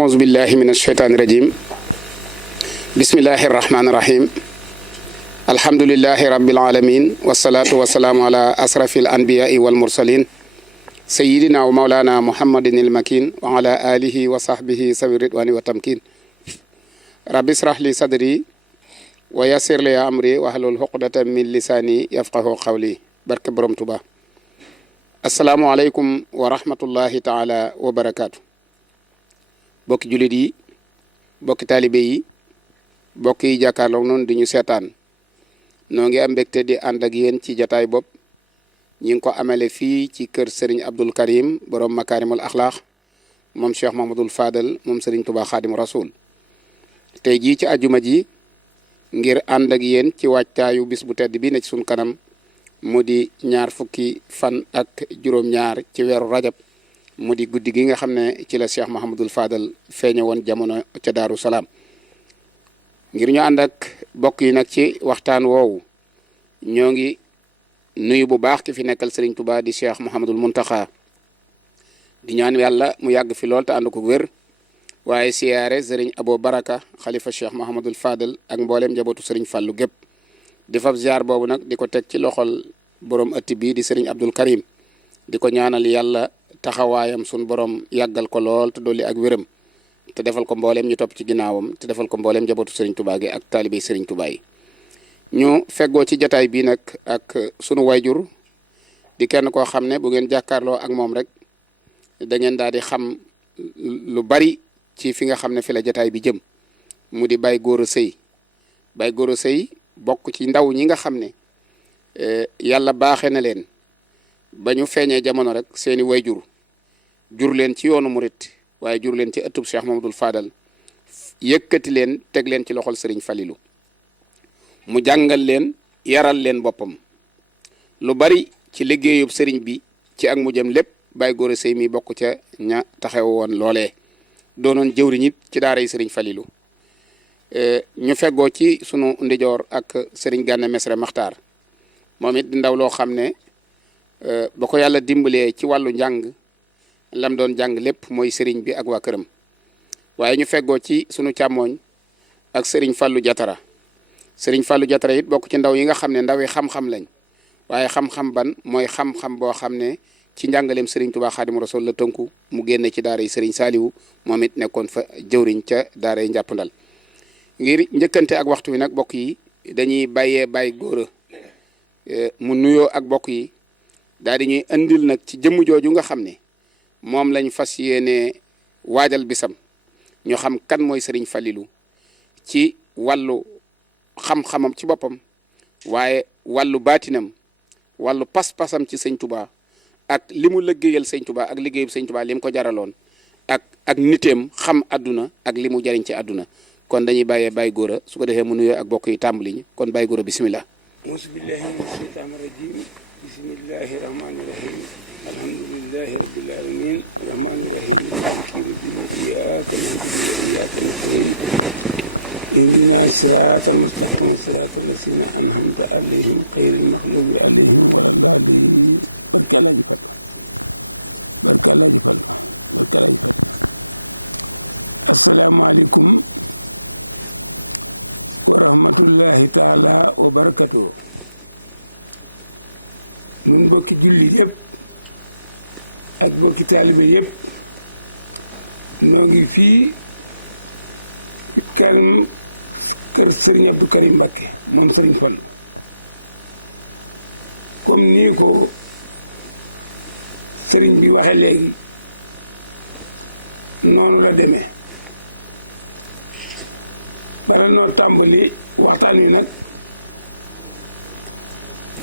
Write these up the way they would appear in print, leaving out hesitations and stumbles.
أعوذ بالله من الشيطان الرجيم بسم الله الرحمن الرحيم الحمد لله رب العالمين والصلاة والسلام على أشرف الأنبياء والمرسلين سيدنا ومولانا محمد المكين وعلى آله وصحبه سوي الرضوان والتمكين رب اشرح لي صدري ويسر لي أمري واحلل عقدة من لساني يفقه قولي برك بروم توبا السلام عليكم ورحمة الله تعالى وبركاته bokki jullit yi bokki taalibe yi bokk yi jàkkaarloo noonu di ñu seetaan noo ngi am mbégte di ànd ak yéen ci jataay bopp ñi ngi ko amale fii ci kër Serigne Abdou Karim borom makaarimul axlaax moom Cheikh Mahmadul Fadal moom Serigne Touba Xaadim Rasul tey jii ci ajuma ji ngir ànd ak yéen ci wàccaayu bis bu tedd bi ne ci suñ kanam mu di ñaar fukki fan ak juróom-ñaar ci weeru rajab mu di guddi gi nga xam ne ci la Cheikh Mahamadul Fadal feeñe woon jamono ca Daaru Salaam ngir ñu ànd ak bokk yi nag ci waxtaan woowu ñoo ngi nuyu bu baax ki fi nekkal Serigne Touba di Cheikh Mouhamadul Mountakha di ñaan yàlla mu yàgg fi lool te ànd ko wér waaye siyaare Serigne Abo Baraka xalifa Cheikh Mouhamadul Fadal ak mbooleem njabootu Serigne Fallou gépp di fab ziar boobu nag di ko teg ci loxol borom ëtt bii di Serigne Abdou Karim di ko ñaanal yàlla taxawaayam sun borom yàggal ko lool te dolli ak wéram te defal ko mbooleem ñu topp ci ginnaawam te defal ko mbooleem njabootu Serigne Touba gi ak taalibe Serigne Touba yi ñu feggoo ci jataay bii nag ak sunu wayjur di kenn koo xam ne bu ngeen jàkkaarloo ak moom rek da ngeen daal di xam lu bari ci fi nga xam ne fi la jataay bi jëm mu di Baye Gora Seye Baye Gora Seye bokk ci ndaw ñi nga xam ne yàlla baaxee na leen ba ñu feeñee jamono rek seeni wayjur jur leen ci yoonu murit waaye jur leen ci ëttub Cheikh Mamadou Fadal yëkkati leen teg leen ci loxol Serigne Falilou mu jàngal leen yaral leen boppam lu bari ci liggéeyub Serigne bi ci ak mu jëm lépp Baye Gora Seye mi bokk ca ña taxaw woon loolee doonoon jëwriñ it ci daara yi Serigne Falilou ñu feggoo ci sunu ndijoor ak Serigne Gana Messere Maxtaar moom it di ndaw loo xam ne ba ko yàlla dimbalee ci wàllu njàng lam doon jàng lépp mooy sëriñ bi ak waa këram waaye ñu feggoo ci sunu càmmooñ ak sëriñ Fallou Jatara sëriñ Fallou Jatara it bokk ci ndaw yi nga xam ne ndaw yi xam-xam lañ waaye xam-xam ban mooy xam-xam boo xam ne ci njàngaleem sëriñ Touba Xaadim Rasul la tënku mu génne ci daara yi sëriñ Saaliwu moom it nekkoon fa jëwriñ ca daara yi njàppandal ngir njëkkante ak waxtu wi nag bokk yi dañuy bàyyee Baye Gora mu nuyoo ak bokk yi daal di ñuy indil nag ci jëmm jooju nga xam ne moom lañ fas yéene waajal bisam ñu xam kan mooy Serigne Falilou ci wàllu xam-xamam ci boppam waaye wàllu baatinam wàllu pas-pasam ci sëñ Touba ak li mu liggéeyal sëñ Touba ak liggéeyub sëñ Touba li mu ko jaraloon ak niteem xam àdduna ak li mu jariñ ci àdduna kon dañuy bàyyee Baye Gora su ko defee mu nuyoo ak bokk yi tàmbali ñi kon Baye Gora bismillah. auzu billahi mina shaytaani rajim bismillahi rahmani rahim alhamdulillahi rabbil alamin rahmani rahim maliki yawmiddin iyyaka na'budu wa iyyaka nasta'in ihdina siratal mustaqim siratal lazina an'amta alayhim ghayril maghdubi alayhim waladdallin barke Alaaji Fallu barke Alaaji Fallu barke Alaaji Fallu assalaamu aleykum wa rahmatullahi taala wa barakatuh nun bokki jullit yëpp ak bokki taalibe yëpp noo ngi fii kanam kër Serigne Abdou Karim Mbacké moom Serigne Fallou comme nii ko Serigne bi waxe léegi noonu la demee bala noo tàmbali waxtaan wi nag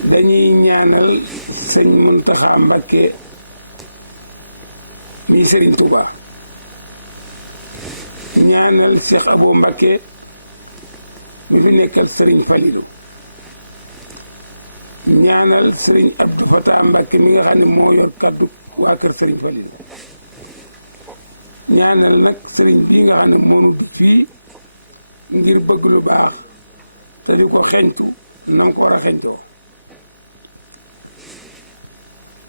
dañuy ñaanal sëñ Muntaxa Mbacké mi Serigne Touba ñaanal Cheikh Abo Mbacké mi fi nekkal Serigne Falilou ñaanal Serigne Abdou Fatah Mbacké mi nga xam ne moo yor kàddu waa kër Serigne Falilou ñaanal nag Serigne bii nga xam ne moonu di fii ngir bëgg lu baax te di ko xeñtu nam ko war a xeñtoo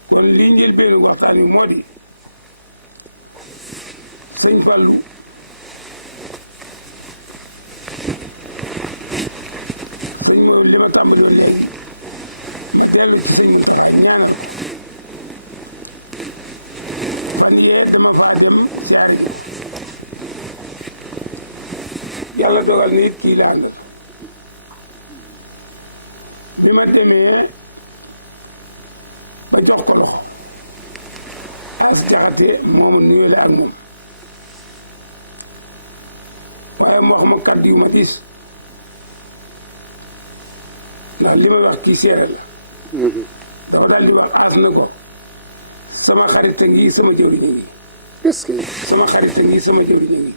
kon lii njëlbéenu waxtaan wi moo di sëñ Fallou sëñ mo li ma tàmbali woon léegi ma dellu ci sëñ Muntaxa ñaanal ko fan yee dama faa dem siyaare ji ko yàlla dogal na it kii la àndal bi ma demee ba jox ko loxo as jaxate moomu nuyoo ak moom waaye mu wax ma kaddu yu ma diis ndax li may wax kii seere la dafa daal di wax as na ko sama xarit a ngi sama jëwriñ a ngi sama xarit a ngi sama jëwriñ a ngi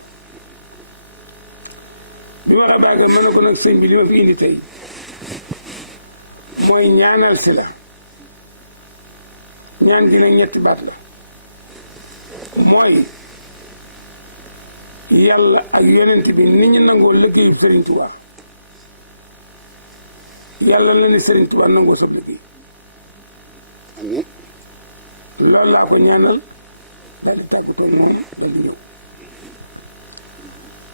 bi ma waxee baagal ma ne ko nag sëñ bi li ma fi indi tey mooy ñaanal si la ñaan gi nag ñetti baat la mooy yàlla ak yonent bi nit ñi nangoo liggéeyub Serigne Touba yàlla la ne Serigne Touba nangoo sab liggéey loolu laa ko ñaanal daal di tàggatoo ak moom daal di ñëw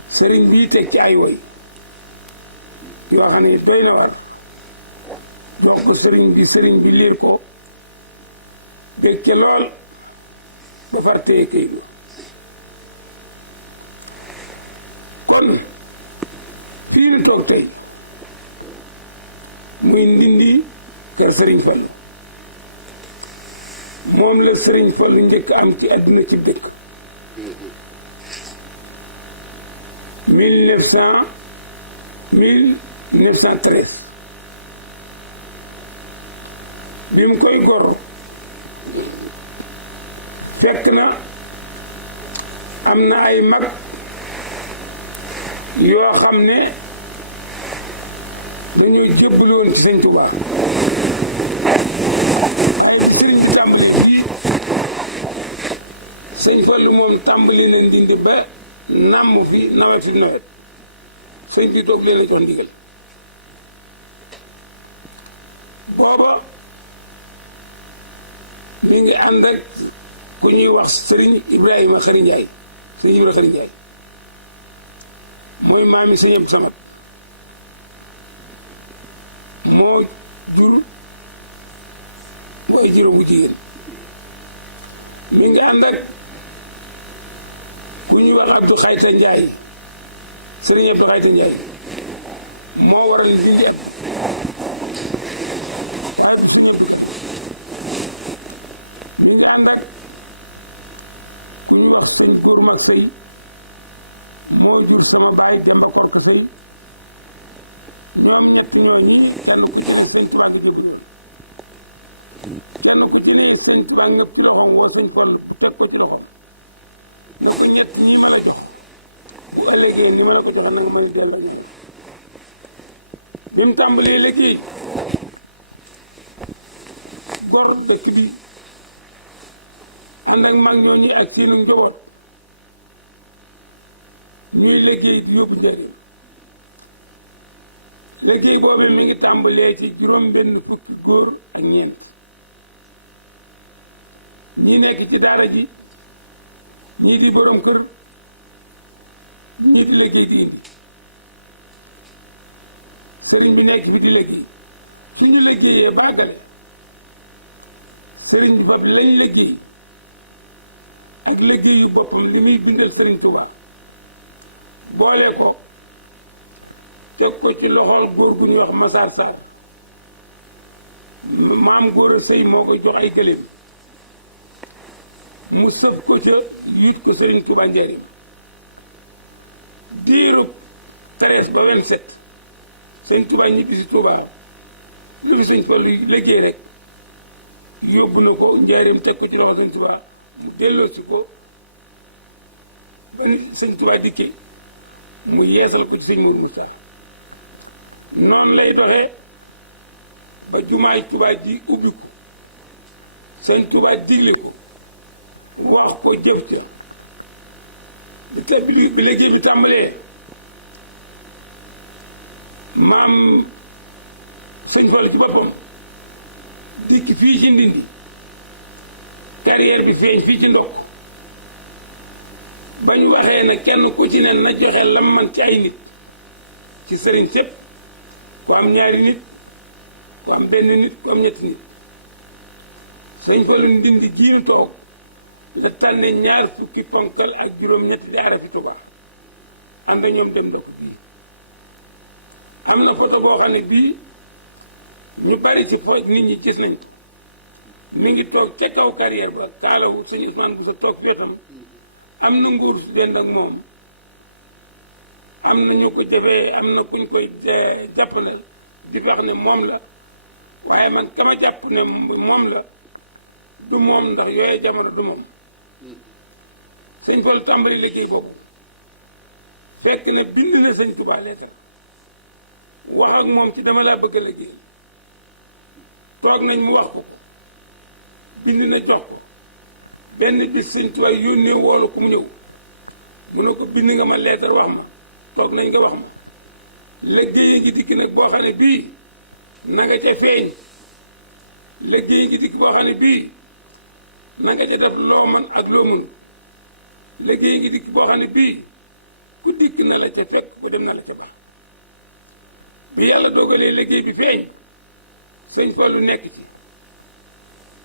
sëriñ bii teg ci ay woy yoo xam ne doy na war jox ko sëriñ bi liir ko bég ca lool ba far téye kayit wa kon fii nu toog tey muy Ndindi kër sëriñ Fallu moom la sëriñ Fallu njëkk am ci àdduna cib dëkk 1913 bi mu koy gor fekk na am na ay mag yoo xam ne dañoo jébbalu woon ci sëñ Touba waaye bi sëriñ bi tàmbalee fii sëñ Fallu moom tàmbali na Ndindi ba nàmm fi nawet fi nawet sëñ bi toog leen a jox ndigal booba mi ngi ànd ak ku ñuy wax sëriñ Ibrahima Xari Njaay sëriñ Ibrahima Xari Njaay mooy maami sëñ Abdu Samat moo jur waaye juróom bu jigéen mi ngi ànd ak ku ñuy wax Abdou Xayta Njaay sëriñ Abdou Xayta Njaay moo waral Ndindi ab waaye du sëñ Abdou Karim mi ngi ànd ak ku ñuy wax sëñ góor mag sëy moo jur sama baay Demba Korka sëy ñoom ñett ñoo ñi kenn ku ci ne sëñ Tuubaa nga jébbalu woon kenn ku ci ne sëñ Tuubaa ngëpp ci loxoom woo sëñ Fall bu teg ko ci loxoom na ko ñett ñii ma la jox bu ëllëgee ni ma la ko joxe na nga mën a delloo ñoo bi mu tàmbalee liggéey gor dëkk bi ànd ak mag ñooñu ak seenu njaboot ñuy liggéey di yóbbu njaareem liggéey boobu mi ngi tàmbalee ci juróom benn fukki góor ak ñeent ñii nekk ci daara ji ñii di borom kër ñii di liggéey di indi sëriñ bi nekk fi di liggéey suñu liggéeyee bàggale sëriñ bi fab lañ liggéey ak liggéey yu boppam li muy bindal sëriñ Touba boole ko teg ko ci loxol góor gu ñuy wax Massar Sarr maam góor a sëy moo ko jox ay gëléem mu sëf ko ca yut ko sëriñ Touba njaarim diirub 13 ba 27 sëñ Touba ñibbi si Touba lu fi sëñ Fallu liggéey rek yóbbu na ko njaarim teg ko ci loxo sëñ Touba mu delloo si ko ba ni sëñ Touba dikke mu yeesal ko ci sëñ Mourou Moussa noonu lay doxee ba jumaay Touba ji ubbi ko sëñ Touba digle ko wax ko jëf ca bi liggéey bi tàmbalee maam sëñ Fallu ci boppam dikk fii ci Ndindi carrière bi feeñ fii ci ndokk ba ñu waxee ne kenn ku ci ne na joxe lam man ci ay nit ci sëriñ sépp ku am ñaari nit ku am benn nit ku am ñetti nit sëñ Fallu Ndindi giinu toog la tànne ñaar fukki ponkal ak juróom-ñetti di arafi Tuubaa ànd ak ñoom dem ndokk gii am na photo boo xam ne bii ñu bari ci nit ñi gis nañ ko mi ngi toog ca kaw carrière ba kaalaw sëñ Ousmane bu sa toog fi wetam am na nguur su dend ak moom am na ñu ko jafee am na kuñ koy jàppaleel di wax ne moom la waaye man kama jàpp ne moom la du moom ndax yooye jamono du moom sëñ Fallu tàmbali liggéey boobu fekk na bind na sëñ Tuubaa leetar wax ak moom ci dama laa bëgg a liggéeyal toog nañ mu wax ko bind na jox ko benn bis sëñ Tuubaa yónnee woolu ku mu ñëw mu ne ko bind nga ma leetar wax ma toog nañ nga wax ma liggéey ngi dikk nag boo xam ne bii na nga ca feeñ liggéey ngi dikk boo xam ne bii na nga ca def loo man ak loo mënul liggéey ngi dikk boo xam ne bii ku dikk na la ca fekk ku dem na la ca ba bi yàlla dogalee liggéey bi feeñ sëñ Fallu nekk ci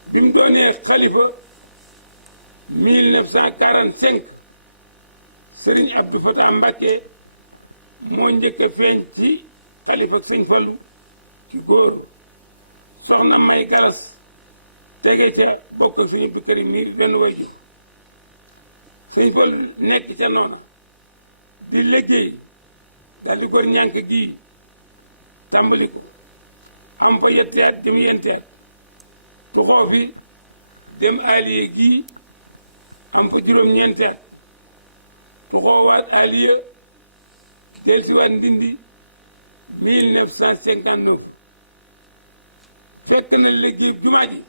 bi mu doonee xalifa 1945 sëriñ Abdou Fatah Mbacké moo njëkk a feeñ ci xalifa ak sëñ Fallu ci góor soxna May Galas tege ca bokk ak sëñ Abdou Karim mi benn wayjur sëñ Fallu nekk ca noona di liggéey daal di gor ñànk gii tàmbali ko am fa yetti at jëm yenti at tuxoo fi dem aliya gii am fa juróom-ñeenti at tuxoowaat aliya delsiwaat Ndindi 1959 fekk na liggéey jumaa ji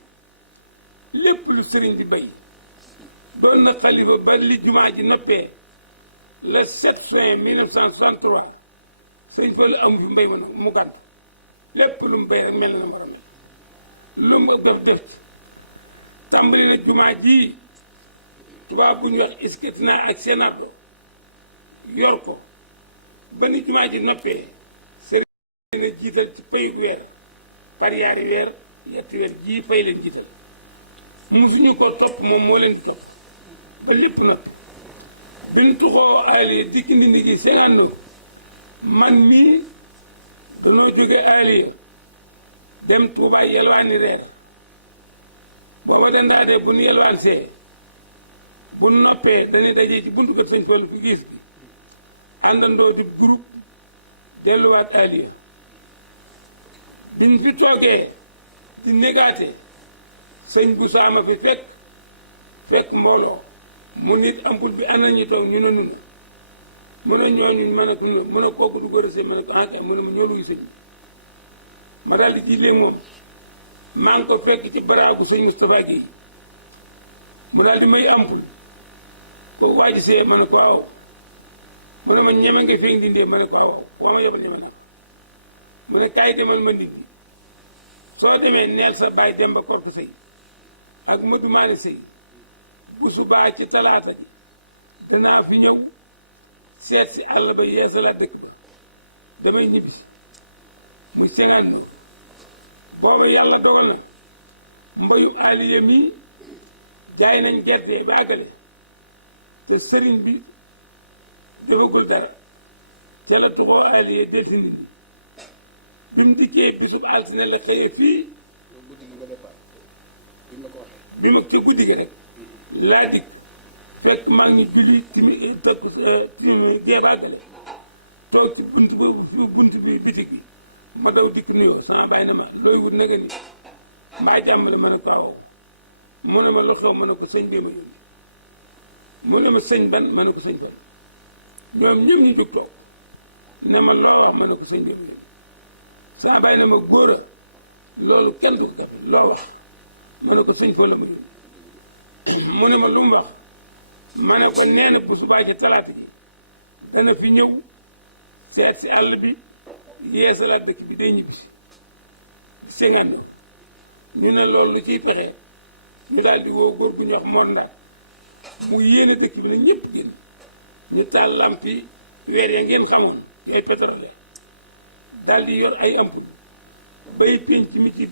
lépp lu sëriñ bi bay doon na xalifa ba li jumaa ji noppee le 7 juin 1963 sëñ Fallu amu fi mbay ma nag mu gàntu lépp lu mu bay rek mel na war a mel lu mu def ci tàmbali na jumaa ji tubaab bu ñu wax Isketina ak Senardo yor ko ba ni jumaa ji noppee sëriñ na jiital ci payug weer par yaari weer yetti weer ji fay leen jiital musuñu ko topp moom moo leen di topp ba lépp noppi bin tuxoo aliya dikki Ndindi gi 59 man mii danoo jóge aliya dem Tuubaa yelwaani reer booba dandaa de bu nu yelwaan see bu noppee dañuy dajee ci buntu kër sëñ Fallu fi gis gi àndandoo di groupe delluwaat aliya biñ fi toogee di négaate sëñ bu saama fi fekk mbooloo mu nit ampul bi ana ñi toog ñu ne nuna mu ne ñooñu ma ne ko nuna mu ne kooku du góor a sëñ ma ne ko ah kay mu ne ma ñoo luy sëñ bi ma daal di jilee moom maa ngi ko fekk ci baraagu sëñ Moustapha Guèye mu daal di may ampul ko waaji see ma ne ko waaw mu ne ma ñeme nga feeg Ndindi ma ne ko waaw foo ma yebal ñeme naa fa mu ne kaay demal ma Ndindi soo demee neel sa baay Demba Korka Sëy ak Madou Mané Sëy bu subaa ci talaata ji danaa fi ñëw seet si àll ba yeesalaat dëkk ba damay ñibbisi muy 59 booba yàlla dogal na mbayu aliya mi jaay nañ gerte ba àggale te sëriñ bi defagul dara ca la tuxoo aliya del si Ndindi bi mu dikkee bisub altine la xëye fii bi ma ca guddi gi rek laa dikk fekk maa ngi ñu julli timi takku timi gee ba àggale toog ci bunt bi bitig bi ma daw dikk nuyoo sama bàyyi na ma looy wut naka ni mbaa jàmmale ma ne ko awow mu ne ma lu xew ma ne ko sëñ bee ma yónni mu ne ma sëñ ban ma ne ko sëñ Fallu ñoom ñëpp ñu jóg toog ne ma loo wax ma ne ko sëñ bee ma yónni sama bàyyi na ma góor a loolu kenn du ko kafe loo wax ma ne ko sëñ Fallu ma yónni mu ne ma lu mu wax ma ne ko nee na bu subaa ci talaata ji dana fi ñëw seet si àll bi yeesalaat dëkk bi day ñibbisi di 59 ñu ne loolu lu ciy pexe ñu daal di woo góor gu ñu wax Mor Ndaat mu yéene dëkk bi ne ñëpp génn ñu taal lampi weer ya ngeen xamoon yooyu pétrole daal di yor ay ampul bay penc mi ci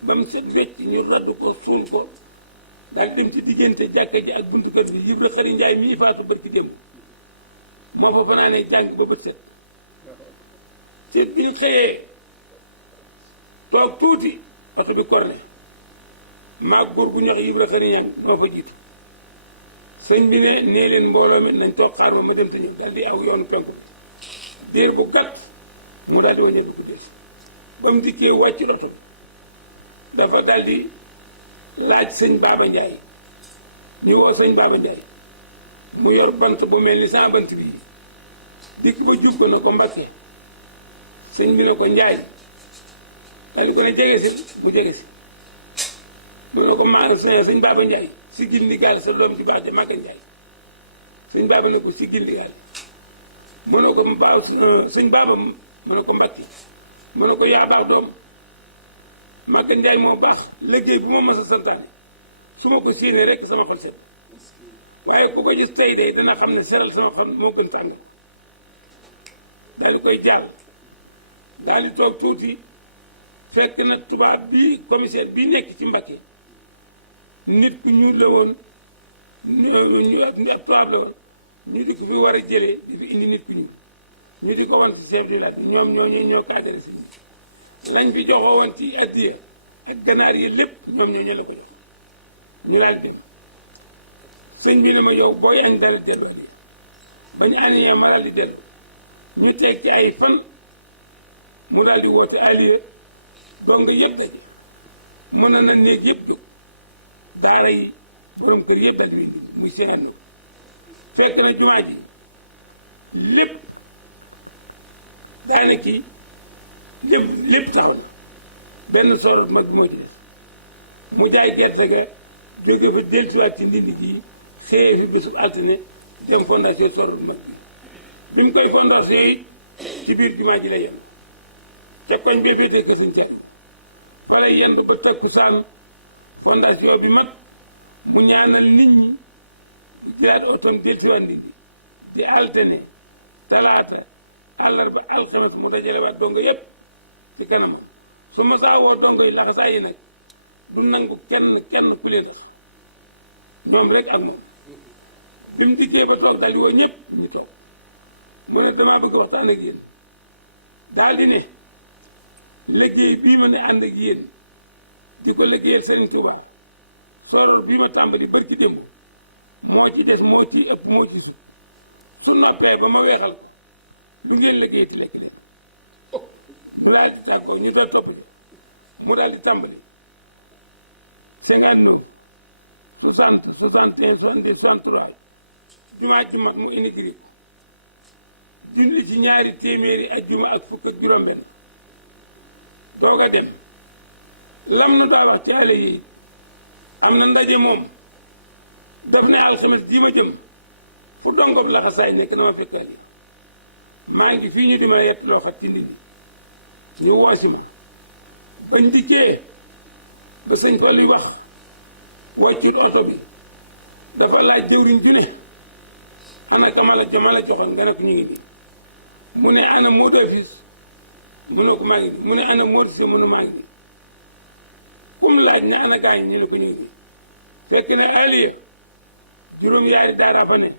ba mu set wecc ñu radd ko suul ko daal di dem ci diggante jàkka ji ak buntu kër bi Ibra Xari Njaay mii faatu barki démb moo fa fanaanee jàng ba bët set te bi ñu xëyee toog tuuti oto bi korne maag góor gu ñox Ibra Xari Ñang noo fa jiitu sëñ bi ne nee leen mbooloo mi nañ toog xaar ma dem te ñëw daal di aw yoonu penku bi diir bu gàtt mu daal di wàññeet bu ko delsi ba mu dikkee wàcc oto bi dafa daal di laaj sëñ Baaba Njaay ñu woo sëñ Baaba Njaay mu yor bant bu mel ni sama bant bii dikk ba jub ko na ko Mbakke sëñ bi ne ko Njaay daal di ko ne jegesil mu jegesi mu ne ko sëñ Baaba Njaay siggil ndigaale sa doom ji baax ja Màgga Njaay sëñ Baaba ne ko siggil ndigaale mu ne ko sëñ Baaba mu ne ko Mbakke mu ne ko yaa baax doom Màgga Njaay moo baax liggéey bu ma mas a santaane su ma ko séenee rek sama xol set waaye ku ko gis tey de dina xam ne seral sama xol moo gën tàngal ko daal di koy jàll daal di toog tuuti fekk na tubaab bii commissaire bii nekk ci Mbakke nit ku ñuul la woon ñu ab tubaab la woon ñu di ko fi war a jëlee di fi indi nit ku ñuul ñu di ko wan si chef de village bi ñoom ñoo cadré sëñ bi lañ fi joxoo woon ci addiya ak ganaar yi lépp ñoom ñoo la ko jox ñu daal dem sëñ bi ne ma yow booy añ daal di dellu addiya bañ añee ma daal di dellu ñu teg ci ay fan mu daal di woote aliya dong yëpp daje mën na néeg yëpp jóg daara yi borom kër yëpp daal di wéy ndindi muy 59 fekk na jumaa ji lépp daane kii lépp taxaw na benn sorot mag bi moo ci des mu jaay gerte ga jóge fa dellusiwaat ci ndindi gi xëyee fi bésub altine dem fondation sorot mag bi mu koy fondation yi ci biir jumaa ji la yendu ca koñ bee féetee kër sëñ Caariwu fa la yendu ba takkusaan fondation bi mat mu ñaanal nit ñi jëlaat otoom dellusiwaat ndindi di altine talaata àllarba alxames mu dajalewaat dongo yépp ci kanamam su ma saa woo dongo yi laxasaa yi nag du nangu kenn ku leen tax ñoom rek ak moom bi mu dikkee ba toog daal di woo ñëpp ñu toog mu ne damaa bëgg waxtaan ak yéen daal di ne liggéey bii ma ne ànd ak yéen di ko liggéeyal Serigne Touba soror bii ma tàmbali barki démb moo ci des moo ci ëpp moo ci sut su noppee ba ma weexal ko lu ngeen liggéey ti lekk leen ñu daal di tàggoo ñu doon topp ci mu daal di tàmbali 59 60 61 62 63 jumaa ji mat mu inigri ko julli ci ñaari téeméeri ajjuma ak fukk ak juróom-benn doog a dem lam na daa wax ci àll yi am na ndaje moom daf ne alxames ji ma jëm fu dongob laxasaay nekk na ma fekk àll maa ngi fii ñu di ma yett loo xat ci ndindi ñu woosi ma bañ dikkee ba sëñ fa luy wax wàccut oto bi dafa laaj jëwriñ ju ne ana ka ma la joxoon nga ne ko ñu ngi nii mu ne ana Modou Fils mu ne ko maa ngi nii mu ne ana Modou Cissé mu ne maa ngi nii kum laaj ne ana gaañ ñu ne ko ñu ngi nii fekk ne aliya juróom yaari daara fa ne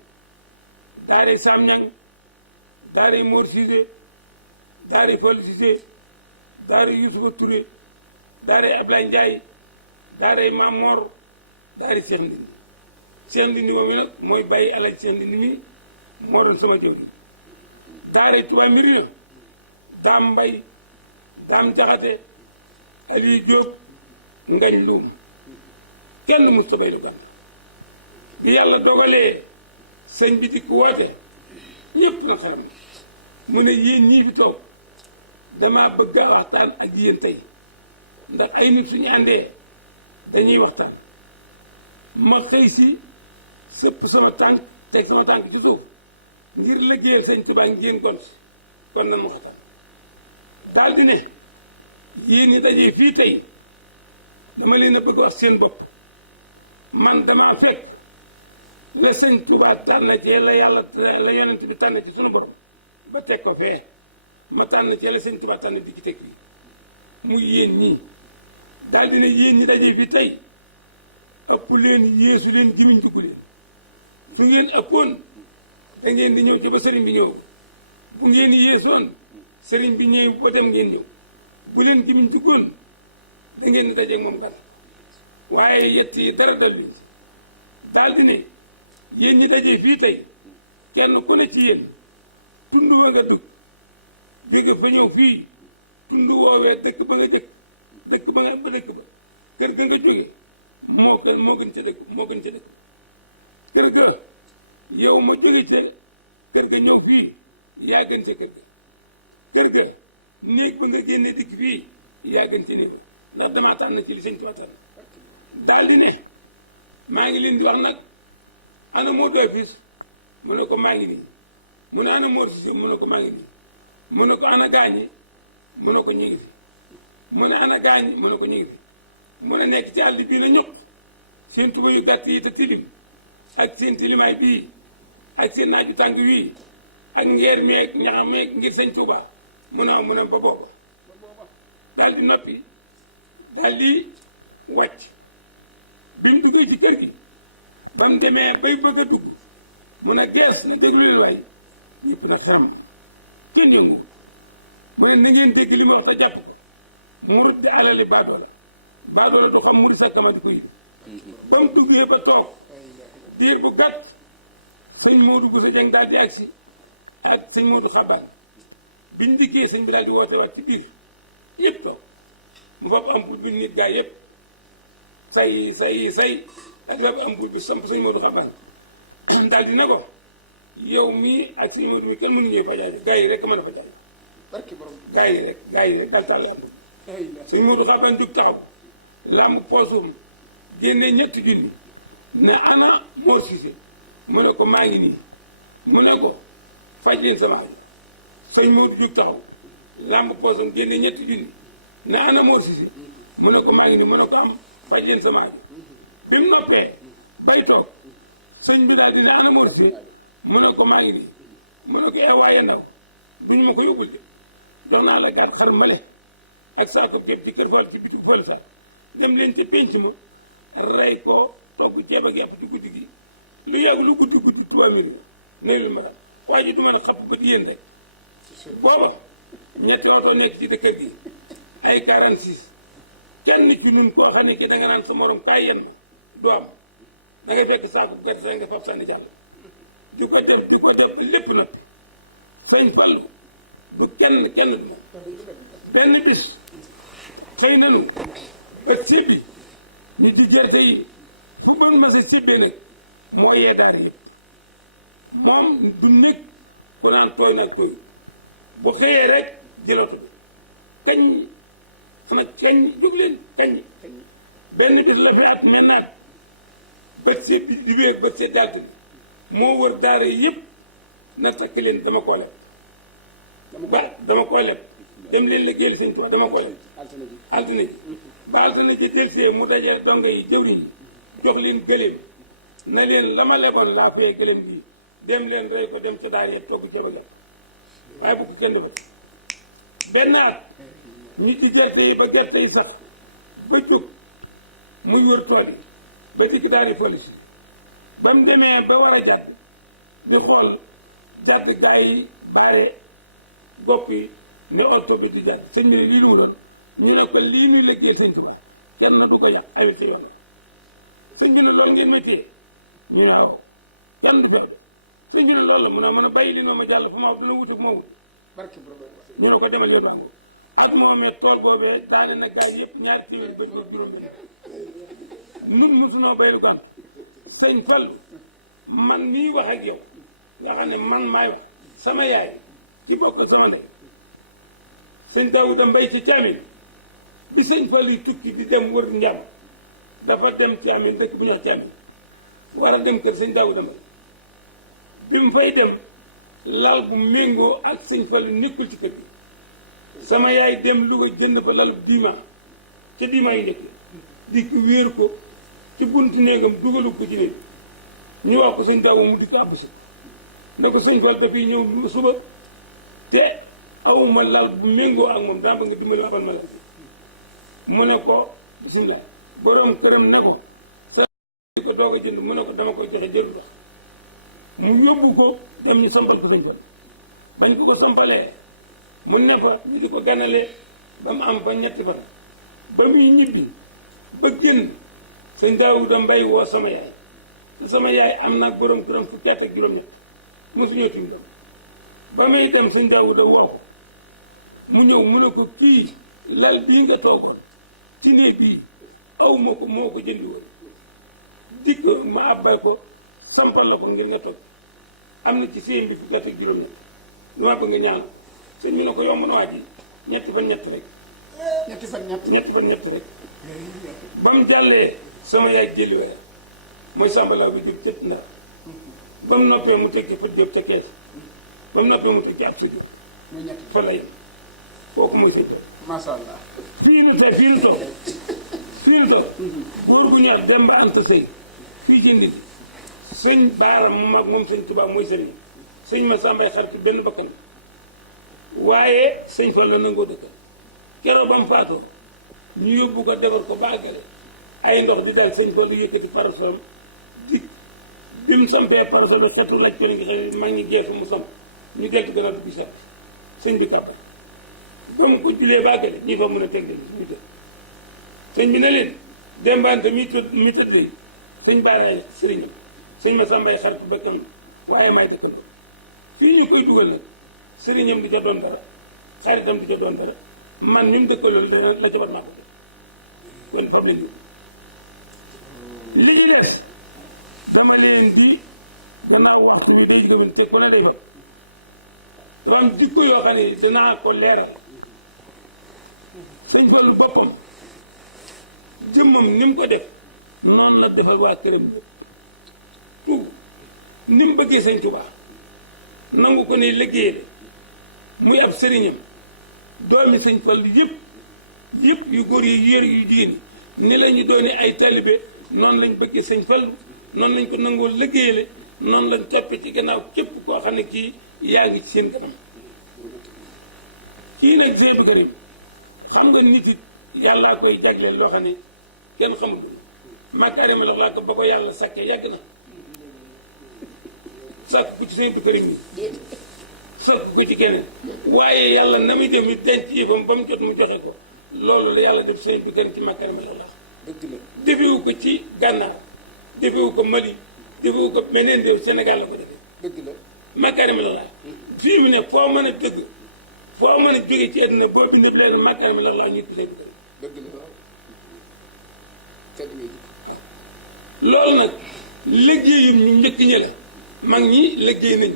daara Sam Ñang daara Mor Cissé daara Fall Cissé daara Youssoufa Touré daara Ablaye Ndiaye daara Mam Mor daara Cheikh Ndindi moom mi nag mooy bàyyi Alaaji Cheikh Ndindi mi moo doon sama jëwriñ daara Touba Mirina Daam Mbay Daam Jaxate Aliou Diop Ngañ Luum kenn musta bay lu gànt bi yàlla dogalee sëñ bi dikk woote ñëpp na xeram mu ne yéen ñii fi toog dama bëgg a waxtaan ak yéen tey ndax ay nit suñu àndee dañuy waxtaan ma xëy si sëpp sama tànk teg sama tànk ci suuf ngir liggéeyal sëñ Tuubaa ngeen gont kon nan waxtaan daal di ne yéen ñi dajee fii tey dama leen a bëgg wax seen bopp man dama fekk la sëñ Tuubaa tànn ci la yàlla la yonent bi tànn ci sunu borom ba teg ko fee ma tànn ci la sëñ Tuubaa tànn di ci teg fii muy yéen ñii daal di ne yéen ñi daje fi tey ëpp leen yeesu leen gimiñ dugg leen su ngeen ëppoon da ngeen di ñëw ci ba sëriñ bi ñëwagul bu ngeen yeesoon sëriñ bi ñëw ba dem ngeen ñëw bu leen gimiñ duggoon da ngeen di dajeeg moom gànt ko waaye yett yi dara dal luñ ci daal di ne yéen ñi daje fii tey kenn ku ne ci yéen tund wa nga dugg jóge fa ñëw fii tund woowee dëkk ba nga jëkk dëkk ba nga ba dëkk ba kër ga nga jóge moo gën ca dëkk moo gën ca dëkk ba kër ga yow ma jóge ca kër ga ñëw fii yaa gën ca kër ga kër ga néeg ba nga génne dikk fii yaa gën ci néeg ba ndax damaa tànn ci li sëñ Tuubaa tànn daal di ne maa ngi leen di wax nag ana moo doy fis mu ne ko maa ngi nii mu ne ana Mor Cissé mu ne ko maa ngi nii mu ne ko ana gaañi mu ne ko ñu ngi fi mu ne ana gaañi mu ne ko ñu ngi fi mu ne nekk ci àll bii na ñuq seen tuba yu gàtt yi te tilim ak seen tilimaay bii ak seen naaju tàng wii ak ngeer meeg ñax meeg ngir sëñ Tuuba mu ne mu ne ba booba daal di noppi daal di wàcc bi mu duggee ci kër gi ba mu demee bay bëgg a dugg mu ne gees na déglu leen waay ñëpp na xeram kenn yënguwut mu ne na ngeen dégg li ma wax te jàpp ko murid di alali baadoola baadoola du xam murid sakkama di ko yilif ba mu duggee ba toog diir bu gàtt sëñ Modou Bousso Dieng daal di agsi ak sëñ Modou Xabaan biñ dikkee sëñ bi daal di woote waat ci biir yëpp toog mu fab ampul bi nit gaa yëpp say daal di fab ampul bi samp sëñ Modou Xabaan daal di ne ko yow mii ak sëñ Modou mi kenn mënu ñëw fajaajo gaa yi rek mën a fajaajo gaa yi rek daal tàll ampul bi sëñ Modou Xabaan jóg taxaw lamb poosum génne ñetti junni ne ana Mor Cissé mu ne ko maa ngi nii mu ne ko faj leen sama aajo sëñ Modou jóg taxaw lamb poosam génne ñetti junni ne ana Mor Cissé mu ne ko maa ngi nii mu ne ko am faj leen sama aajo bi mu noppee bay toog sëñ bi daal di ne ana Mor Cissé mu ne ko maa ngi nii mu ne ko waaye ndaw duñu ma ko yóbbul de jox naa la gàtt xar male ak saako ceeb ci kër Fall ci bitu Fall Sarr dem leen ca penc ma rey ko togg ceeb ak yàpp ci guddi gi lu yàgg lu guddi Touba Miri neylul maram waa ji du mën a xapp ba di yéen rek booba ñetti oto nekk ci kër gi ay 46 kenn ci nun koo xam ne ki da nga naan sa morom kaay yen ma du am da ngay fekk saako bu gerte nga fab sànni jàll di ko def ba lépp noppi sëñ Fallu du kenn du moom benn bis xëy nanu ba sébbi ñu ji gerte yi fu bën ma sa sébbee nag moo yee daara yëpp moom du nekk ku naan tooy nag tooy bu xëyee rek jëloto bi kañ xanaa kañ jóg leen kañ benn bis la fi at mennaat bët seet bi di wéer bët seet dalte ni moo wër daara yi yëpp na takk leen dama koo leb dama koo leb dem leen la géel sëñ Tuubaa dama koo leb altine ji ba altine ji delsee mu dajale donga yi jëwriñ yi jox leen gëléem na leen la ma leboon laa fayee gëléem gi dem leen rey ko dem ca daar yëpp togg ceeb ak yàpp waaye bu ko kenn defati benn at ñu ci gerte yi ba gerte yi sax ba jóg muy wër tool yi ba dikk daar yi foli si ba mu demee ba war a jàdd di xool jàdd gaa yi baare bopp yi ne oto bi di jàdd sëñ bi ne lii lu mu doon ñu ne ko lii nuy liggéeyal sëñ Tuubaa kenn du ko yàq amil ca yoon wa sëñ bi ne loolu ngeen may téye ñu ne waaw kenn du feew de sëñ bi ne loolu la mun a mën a bàyyi lin ma jàll fu ma dana wute fu ma wut ñu ne ko demal yoon waa ngoog at moomee tool boobee daane na gaa yëpp ñaari téeméeri bëri ko juróom benn nun mosunoo baylu gàntu sëñ Fallu man mii wax ak yow nga xam ne man maay wax sama yaay ci bokk ak sama ndey sëñ Daawuda Mbay ci Caamin bi sëñ Fallu yi tukki di dem wër njàmm dafa dem Caamin dëkk bu ñuy wax Caamin war a dem kër sëñ Daawuda Mbay bi mu fay dem lal bu méngoo ak sëñ Fallu nekkul ci kër gi sama yaay dem Louga jënd fa lalub diima ca diima yu njëkk di ko wéer ko ci buntu néegam dugalu ko ci néeg ñu wax ko sëñ Daawu mu di ko àbbasi ko ne ko sëñ Fallu dafay ñëw suba te awma lal bu méngoo ak moom daa bëgg nga dimbali ma abal ma lal bi mu ne ko bisimilah borom këram ne ko sa di ko doog a jënd mu ne ko dama koy joxe jërul wax mu yóbbu ko dem ñu sampal ko sëñ Fallu bañ ko sampalee mu ne fa ñu di ko ganale ba mu am fa ñetti fan ba muy ñibbi ba génn sëñ Daawuda Mbay woo sama yaay te sama yaay am naag borom këram fukki at ak juróom-ñett mosuñoo tiim doom ba muy dem sëñ Daawuda woo ko mu ñëw mu ne ko kii lal bii nga toogoon ci néeg bii aw ma ko moo ko jëndi woon dikk ma abbay ko sampal la ko ngir nga toog am na ci séem bi fukki at ak juróom-ñett dama bëgg nga ñaanal ko sëñ bi ne ko yomb na waa ji ñetti fan ñett rek ba mu jàllee sama yaay jëli weer mooy sàmbalaw bi jóob cët ndar ba mu noppee mu teg ci fat jóob ca kees ba mu noppee mu teg ci ab sa jóob fa la yem kooku mooy sëñ Fall macha allah fii nu tey fii nu toog góor gu ñax Demba Anta Sëy fii ci Ndindi sëñ Baaram mu mag moom sëñ Tuubaa mooy sëriñ sëñ ma sàmbay xaritu benn bakkanam waaye sëñ Fall la nangoo dëkkal keroog ba mu faatoo ñu yóbbu ko defar ko baagale ay ndox di dal sëñ Fall lu yëkkati parasolam dik bi mu sampee parasol bi xetu laj ko ngi xe mag ñi geesu mu samp ñu deltu gën a dugg sàppi sëñ bi kàbbar ba mu ko julee baagale ñi fa mën a teg dem ñu def sëñ bi ne leen dembante mi tëddee sëñ baaraay sëriñam sëñ ma sàmbay xaritu bakkanam waaye may dëkkandoo fii ñu koy dugal nag sëriñam du ca doon dara xaritam du ca doon dara man mi mu dëkkalool dana la ca war maa ko def kon fab leen yóbbu li ci des dama leen di gannaaw waxtu bi day jigéen te ku ne day fab dafa am jikko yoo xam ne danaa ko leeral sëñ Fallu boppam jëmmam ni mu ko def noonu la defal waa këram ñëpp tuubu ni mu bëggee sëñ Tuubaa nangu ko ne liggéeyale muy ab sëriñam doomi sëñ Fallu yëpp yu góor yi yu jigéen yi ni la ñu doone ay taalibe noonu lañ bëggee sëñ Fallu noonu lañ ko nangoo liggéeyale noonu lañ toppee ci gannaaw képp koo xam ne kii yaa ngi ci seen kanam kii nag Sëñ Abdou Karim xam nga nit it yàllaa koy jagleel loo xam ne kenn xamul lu mu makaarima lax laa ko ba ko yàlla sàkkee yàgg na sàkk ko ci Sëñ Abdou Karim nii sàkk ko ci keneen waaye yàlla na muy dem denc yëfam ba mu jot mu joxe ko loolu la yàlla def Sëñ Abdou Karim ci makaarima lax laa defewu ko ci gànnaar defewu ko Mali defewu ko meneen def Sénégal la ko defee makaarima lax laa fii mu ne foo mën a dëgg foo mën a jóge ci àddina boo bindee léegi makaarima lax laa ñu ko Sëñ Abdou Karim waaw loolu nag liggéeyum ñu njëkk ñi la mag ñi liggéey nañ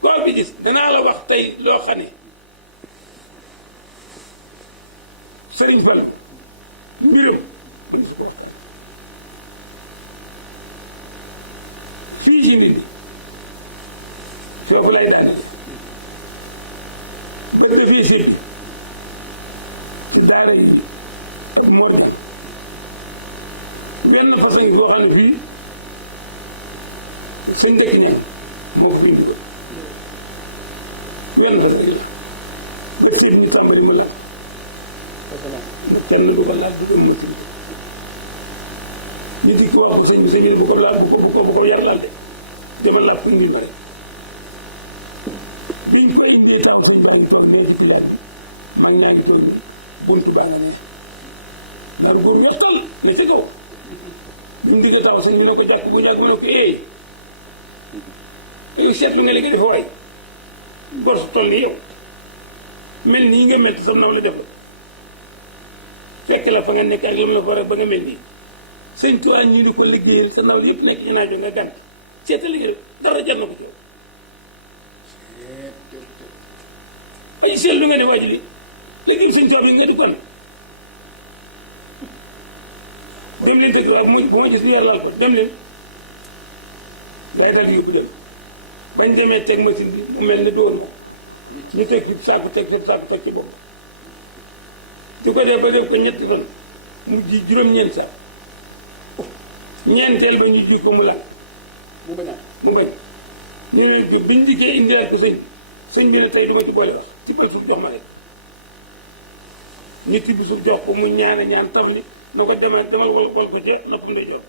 koo bi gis danaa la wax tey loo xam ne Sëriñ Fallu mbiram mën su ko waxtaan fii ci Ndindi foofu lay daanele ba defee sébbi ci daara yi ab morjang wenn façon ngi foo xam ne fii sëñ dëkk ñang moo ko fi indi woon wenn façon yi la ba séb ñu tàmbali mu lànk nag kenn du ko laal du dem machine bi ñu dikk wax ko sëñ bi sëñ bi ne bu ko laal bu ko yar laal de demal laab ko indil ma rek biñ ko indee taw sëñ baa ngi toog nee ci pilaan bi mag ñaa ngi toog nii buntu baa nga nee naaru góor weextal ne ca kaw bi mu diggee taw sëñ bi ne ko jàkk bu njàkk mu ne ko eey yow seetlu nga li nga defa waay gor su toll ni yow mel nii nga mel te sam naw la def la fekk la fa nga nekk ak lam la fa rek ba nga mel nii sëñ Tuubaa ñu di ko liggéeyal sa naw la yëpp nekk ci naaj nga gant seetal li nga def dara jar na ko ci yow aji seetlu nga def waa ji li liggéey sëñ Tuubaa bi nga di kon dem leen tëgg bu ma gis bi yar laal ko dem leen gars yi daal di yóbbu dem bañ demee teg machine bi mu mel ne du woon moom ñu teg fi saako teg ci bopp di ko def ba def ko ñetti fan mu ji juróom-ñeent saako ñeenteel ba ñu ji ko mu lànk mu bañ ñu ne biñ dikkee indilaat ko sëñ bi sëñ bi ne tey du ma ci boole wax tibbal suuf jox ma rek ñu tibb suuf jox ko mu ñaan tafli na ko demal wal ko ca noppam day jor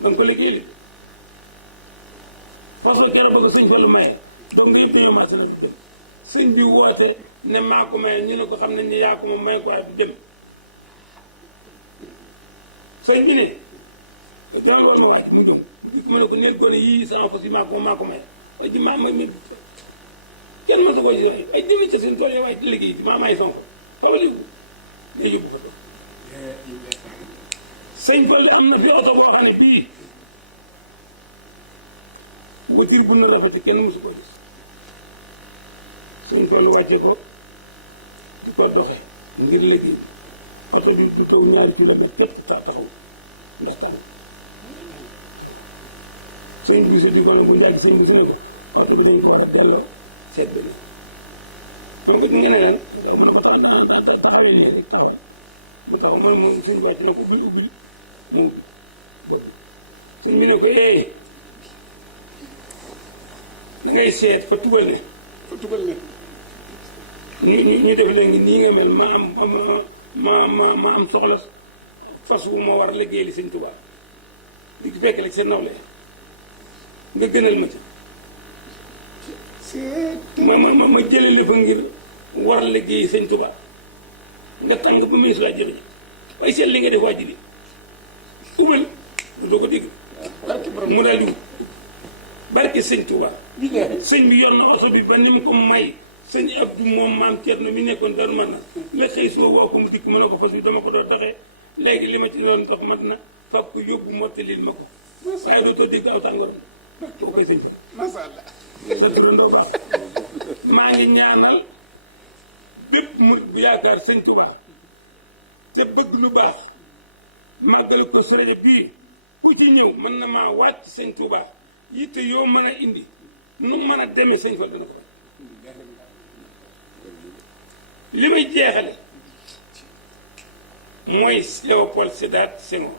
nga ko liggéey li façon keroog ba ko sëñ Fallu maye donc nga yëpp dañoo maase ne du dem sëñ bi woote ne maa ko maye ñu ne ko xam nañ ne yaa ko moom maye ko waaye du dem sëñ bi ne demal wal ma waa ji mu ñëw mu dikk mu ne ko neel gone yii sama fas yi maa ko maye waaye ji maa kenn ma sa koo ci waay ay demee ca seen tool yi waaye di liggéey ci maa maay sama fas faaw léegi yóbbu fa toog sëñ Fallu am na fi oto boo xam ne bii wutir bu nu rafete kenn mësu koo gis sëñ Fallu wàcce ko di ko doxe ngir liggéey bi oto bi du taw 2 kilomètres képp taxaw ndax tàng waaw sëñ bu si di ko ne bu njàgg sëñ bu si ne ko oto bi dañ ko war a delloo seet beneen moom ko nga ne leen mu ne ko taxawee nii rek taxawal mu taxaw mu ne mu sëñ bi wàcc na ko ubbil mu ubbi bopp bi sëñ bi ne ko da ngay seet fa tubal ne ñu def leen nii nga mel ma am soxla fas wu ma war liggéey li sëñ Tuubaa di ki fekk la ci sa nawle nga gënal ma ca ma jëlale fa ngir war liggéey sëñ Tuubaa nga tàng ba muy su laa jërëjëf waaye seet li nga def waa ji li ubal doo ko dégg mu daal di wut barke sëñ Tuubaa sëñ bi yor na oto bi ba ni mu ko may sëñ Abdou moom maam Cerno mi nekkoon daru man na la xëy soo woo ko mu dikk mu ne ko fas bi dama ko doon doxee léegi li ma ci doon dox mat na fab ko yóbbu mottalil ma ko waaye dootoo dégg aw tàngooram koo koy sëñ Fall sa turandoo baax maa ngi ñaanal bépp murit bu yaakaar sëñ Tuubaa te bëgg lu baax màggal ko Kazu Rajab bii ku ci ñëw mën na maa waat ci sëñ Tuubaa yitte yoo mën a indi nu mën a demee sëñ Fall dana ko faj li may jeexale mooy Léopold Sédar Senghor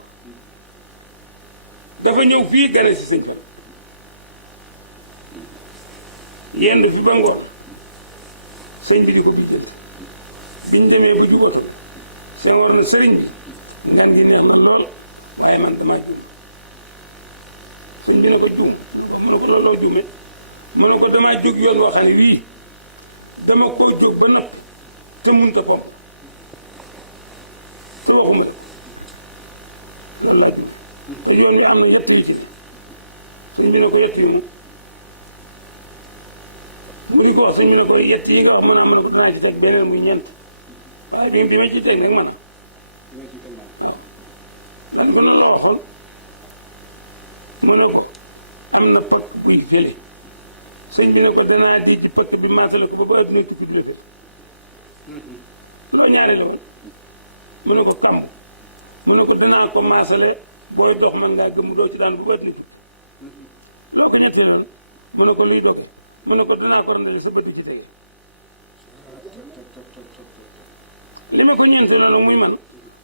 dafa ñëw fii gane si sëñ Fall yendu fi ba ngoon sëñ bi di ko bijjanti biñ demee ba jub oto bi Senghor na sëriñ bi ngan gi neex na lool waaye man damaa juum sëñ bi ne ko juum mu ne ko looloo juume mu ne ko damaa jóg yoon woo xam ne wii dama koo jóg ba noppi te munta pomp te waxuma la ko loolu laa juume te yoon wi am na yett yu ci ne sëñ bi ne ko yett yu mu di ko wax sëñ bi ne ko yett yi nga wax mën ne ko danaa ci teg beneen muy ñeent waaye bi ma ciy teg nag mën a waaw lan ko noonu la waxoon mu ne ko am na pakk buy fële sëñ bi ne ko danaa di ji pakk bi maasale ko ba adduna tukki du la fële loo ñaare la woon mu ne ko kamb mu ne ko danaa ko maasale booy dox man ngaa gëmm doo ci daanu ba adduna tukki loo ko ñettee loon mu ne ko luy doge mu ne ko danaa ko randale sa bët du ci tege li ma ko ñeentee loon nag muy man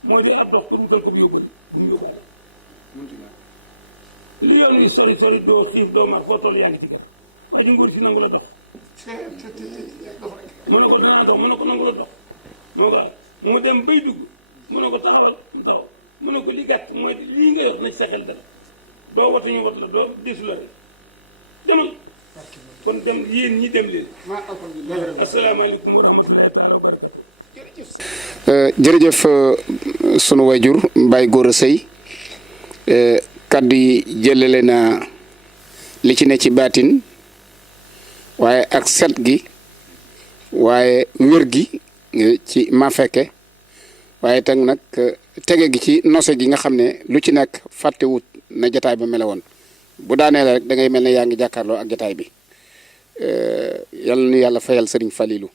moo di ab dox ko wutal ko bu yóbbal bu mu yóbbaale li yoon wi sori sori doo xiif doo mar foo toll yaa ngi ci ger waaye ji ngóor si nangu la dox mu ne ko danaa dox mu ne ko nangu la dox mu dem bay dugg mu ne ko taxawal mu taxaw mu ne ko li gàtt mooy lii nga yor na ci sa xel dal doo wata ñu wat la doo desu la rek demal kon dem yéen ñi dem leen asalaamaaleykum wa rahmatulahi taala wa barakatu jërëjëf sunu wayjur Baye Gora Seye kaddu yi jëlale na li ci ne ci baatin waaye ak set gi waaye wér gi ci ma fekke waaye teg nag tege gi ci nose gi nga xam ne lu ci nekk fàttewut na jataay ba mele woon bu daanee la rek da ngay mel ne yaa ngi jàkkaarloo ak jataay bi yal na yàlla fayal Sëriñ Falilu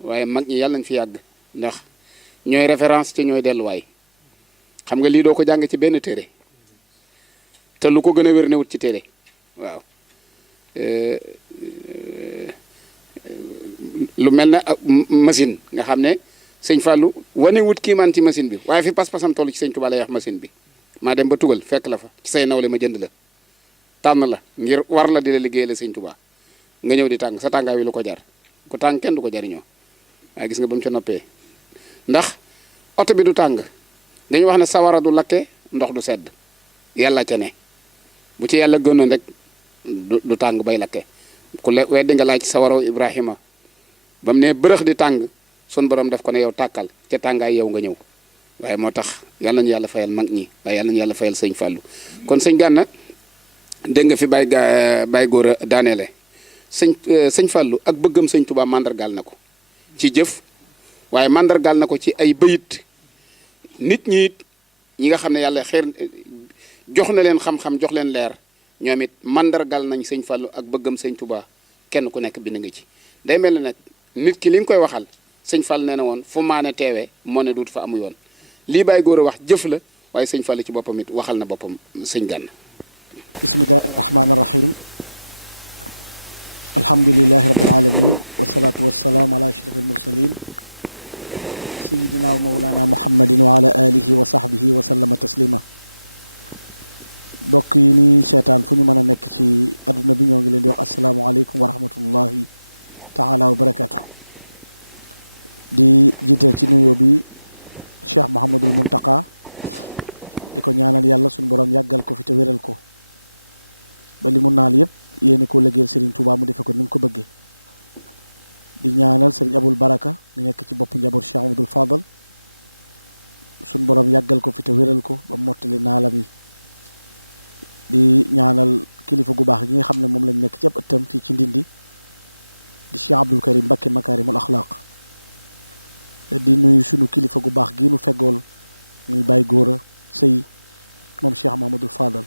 waaye mag ñi yàlla nañ fi yàgg ndax ñooy référence ci ñooy delluwaay xam nga lii doo ko jàng ci benn téere te lu ko gën a wér ne wut ci téere waaw lu mel na machine nga xam ne sëñ Fallou wane wut kii maan ci machine bi waaye fi pas-pasam toll ci sëñ Touba lay wax machine bi maa dem ba tugal fekk la fa ci say nawle ma jënd la tànn la ngir war la di la liggéey la sëñ Touba nga ñëw di tàng sa tàngaay wi lu ko jar ku tàng kenn du ko jariñoo waaye gis nga ba mu ca noppee ndax oto bi du tàng dañu wax ne sawara du lakke ndox du sedd yàlla ca ne bu ci yàlla gënoon rek du tàng bay lakke ku le weddi nga laaj sawaraw Ibrahima ba mu ne bërëx di tàng sun borom def ko ne yow tàkkal ca tàngaay yow nga ñëw waaye moo tax yàlla nañu yàlla fayal mag ñi waaye yàlla nañu yàlla fayal sëñ Fallou kon sëñ Gana dégg nga fi Baye Gora daaneele sëñ Fallou ak bëggam sëñ Touba mandargaal na ko ci jëf waaye mandargaal na ko ci ay bayit nit ñi it ñi nga xam ne yàlla xeer jox na leen xam-xam jox leen leer ñoom it mandargaal nañ sëñ Fallou ak bëggam sëñ Touba kenn ku nekk bind nga ci day mel ne nag nit ki li nga koy waxal sëñ Fall nee na woon fu maane teewee moo ne duut fa amu yoon lii Baye Gora wax jëf la waaye sëñ Fall ci boppam it waxal na boppam sëñ Gana. bismillahi rahmaani rahim alhamdulilahi rabbil alamin wasalaatu wasalaam ala ashrafil mursalin sayidina wa mawlana muhammadin wa ala alihi wa sahbihi wa sallama taslima bokk yi ni seetaan fu ñu mën a nekk ci adduna bi ñoo ngi leen di wax asalaamualeykum wa rahmatullahi taala wa barakaatu di jiital ci nuyoo bi Cheikh Mouhamadul Muntaqa di ko ñaanal yàlla suñu borom yàggal ko fi te wéral ko ba li mu naal yëpp yéeni ko liggéeyal Serigne Touba mu defe ko ni mu ko bëggee di ñaanal Serigne Aboul Baraka mi nekk ci bopp njaboot Cheikh Mouhamadoul Fadal suñu borom yàggal ko fi te wéral ko ba mottali naalam yi di ñaanal kilifa gu baax gi nga xam ne moom lañ nekk ci ab ëttam fii ci Ndindi di Cheikh Abdoul Karim Mbacké Makarimul Akhlaq di nuyu sunu kilifa gu baax gii nu feggool muy Baye Gora Sëy moom Cheikh Mouhamadoul Fadal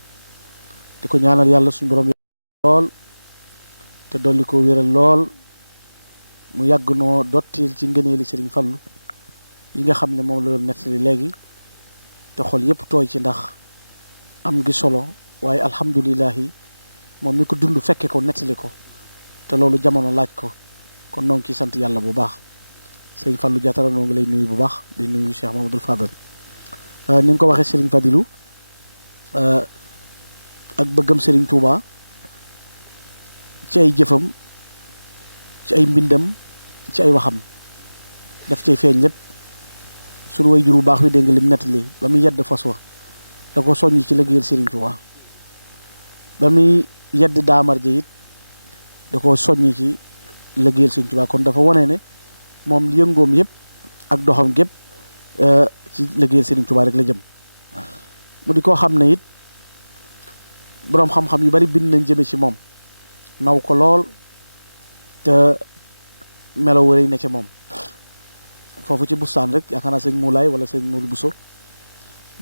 di ko ñaanal yàlla suñu borom lool te dolli ko wéral lool mu yàgg noo dottil ci ngëneeli Serigne Fallou yi nga xam ne moom la doon nettali léegi te xol yépp tooy ci ndax am gi solo waaye alhamdulilahi moom mi ko dund fekke ko nettali ko te loolu jamono laaj ko kon noo ngi ciy sant yàlla bu baax Serigne Fallou Diatara noo ngi lay nuyu bu baax di nuyu Cheikh Mouhamadoul Fadal ni nga ko waxee Serigne Fadilou ak bëggam Serigne Touba ci ay jëfam ci ay mbindam ci ay waxam daf cay feeñ lépp sunu way jur bu baax wi dégg nga lim nettali ba muy yedd fas wa da ko soññ ci liggéeyal Serigne Touba ba muy yedd daamar ji it da ko soññ ci liggéeyal Serigne Touba kon dafa wone ne moom yëngoom yëpp ak doxam gépp ci liggéeyal Serigne Touba rek la jëm mu di koo xam ne it boroom xam-xam yu bari bind nañ jëme ci moom naw ko lool te melo wërëy ne ca moom foofu ci bustaan rek yaakaar naa sëñ Moulay wala sëñ Moulou Bousso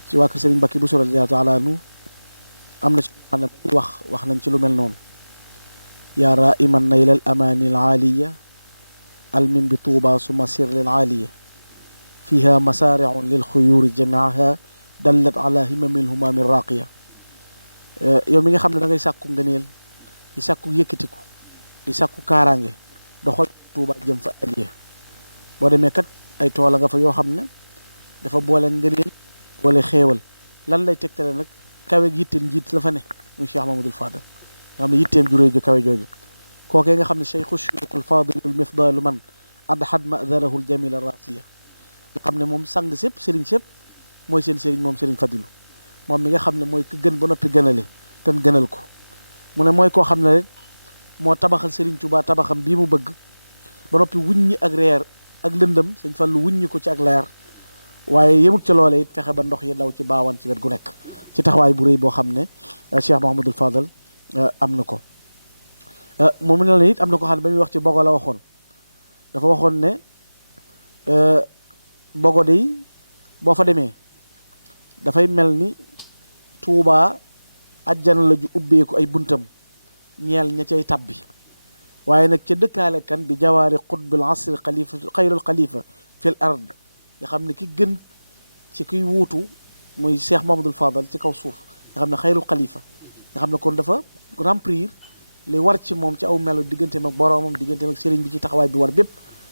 ci waa kër Serigne Mbacké Bousso radiyallahu taala anhu am na ci xam ne wax nañ ci lu mel noonu yaa raiman naylal amaani al aaliya almin bi tuuba suma sir lil aaliya fiha masaariun lil xuyuuri jamiaha dallat ala himamil humami raqiya yow mi nga xam ne da ngay sàkku ngëneel di sàkku yëkkatiku di sàkku kaaraange doxal Tuuba jëm fa aliya boo demee kat ay toola nga fa yoo xam ne dafa boole ngëneel boole xéewal lan lay tegtale nag kawe gi yitteem njiit la fa ne muy Cheikh Mouhamadoul Fadal nga xam ne yitteem juréy ju kawe jooju kookee nga xam ne cheikhu shuyukhul fadilul mifdalu man adhad ma'dharahul jamila rasiya nga xam ne moom sang sépp sëriñ sépp mooy seen sëriñ moom sëriñ Fadilu moom mi nga xam ne mooy ku gën ba noppi gënale ten gënal ko mu ne mooy koo xam ne rek moo tabaxal Serigne Touba tabaxam bii mu bëgg ba noppi wuññi ak reer ak lëndëm Sëñ Fallu wuññi ko ci ak leer waaye yemut ca loole it fexe ba ndox yi daw ci baawaan ci wet gu nekk ci taxawaay bu rëy boo xam ne Cheikh Mouhamadoul Fadal am na ko moom ne la it am na ko xam ne ba muy wax ci bogo la waxoon dafa waxoon ne bogo de boo fa demee dafay mel ni Touba ajjana la ju ubbeeku ay buntam ñeel ña cay tabbi waaye nag ca dëkkaale kan bi jawaari qutbil asri xalifa xayrul xalifa fil ard nga xam ne ki gën ci kiy wuutu muy Cheikh Mouhamadoul Fadal ci kaw suuf nga xam ne xayrul xalifa nga xam ne kon dafa remplir li war ci moom ci aw melo digganteem ak boroomam digganteem ak sëriñ bi ci taxawaay bi war bépp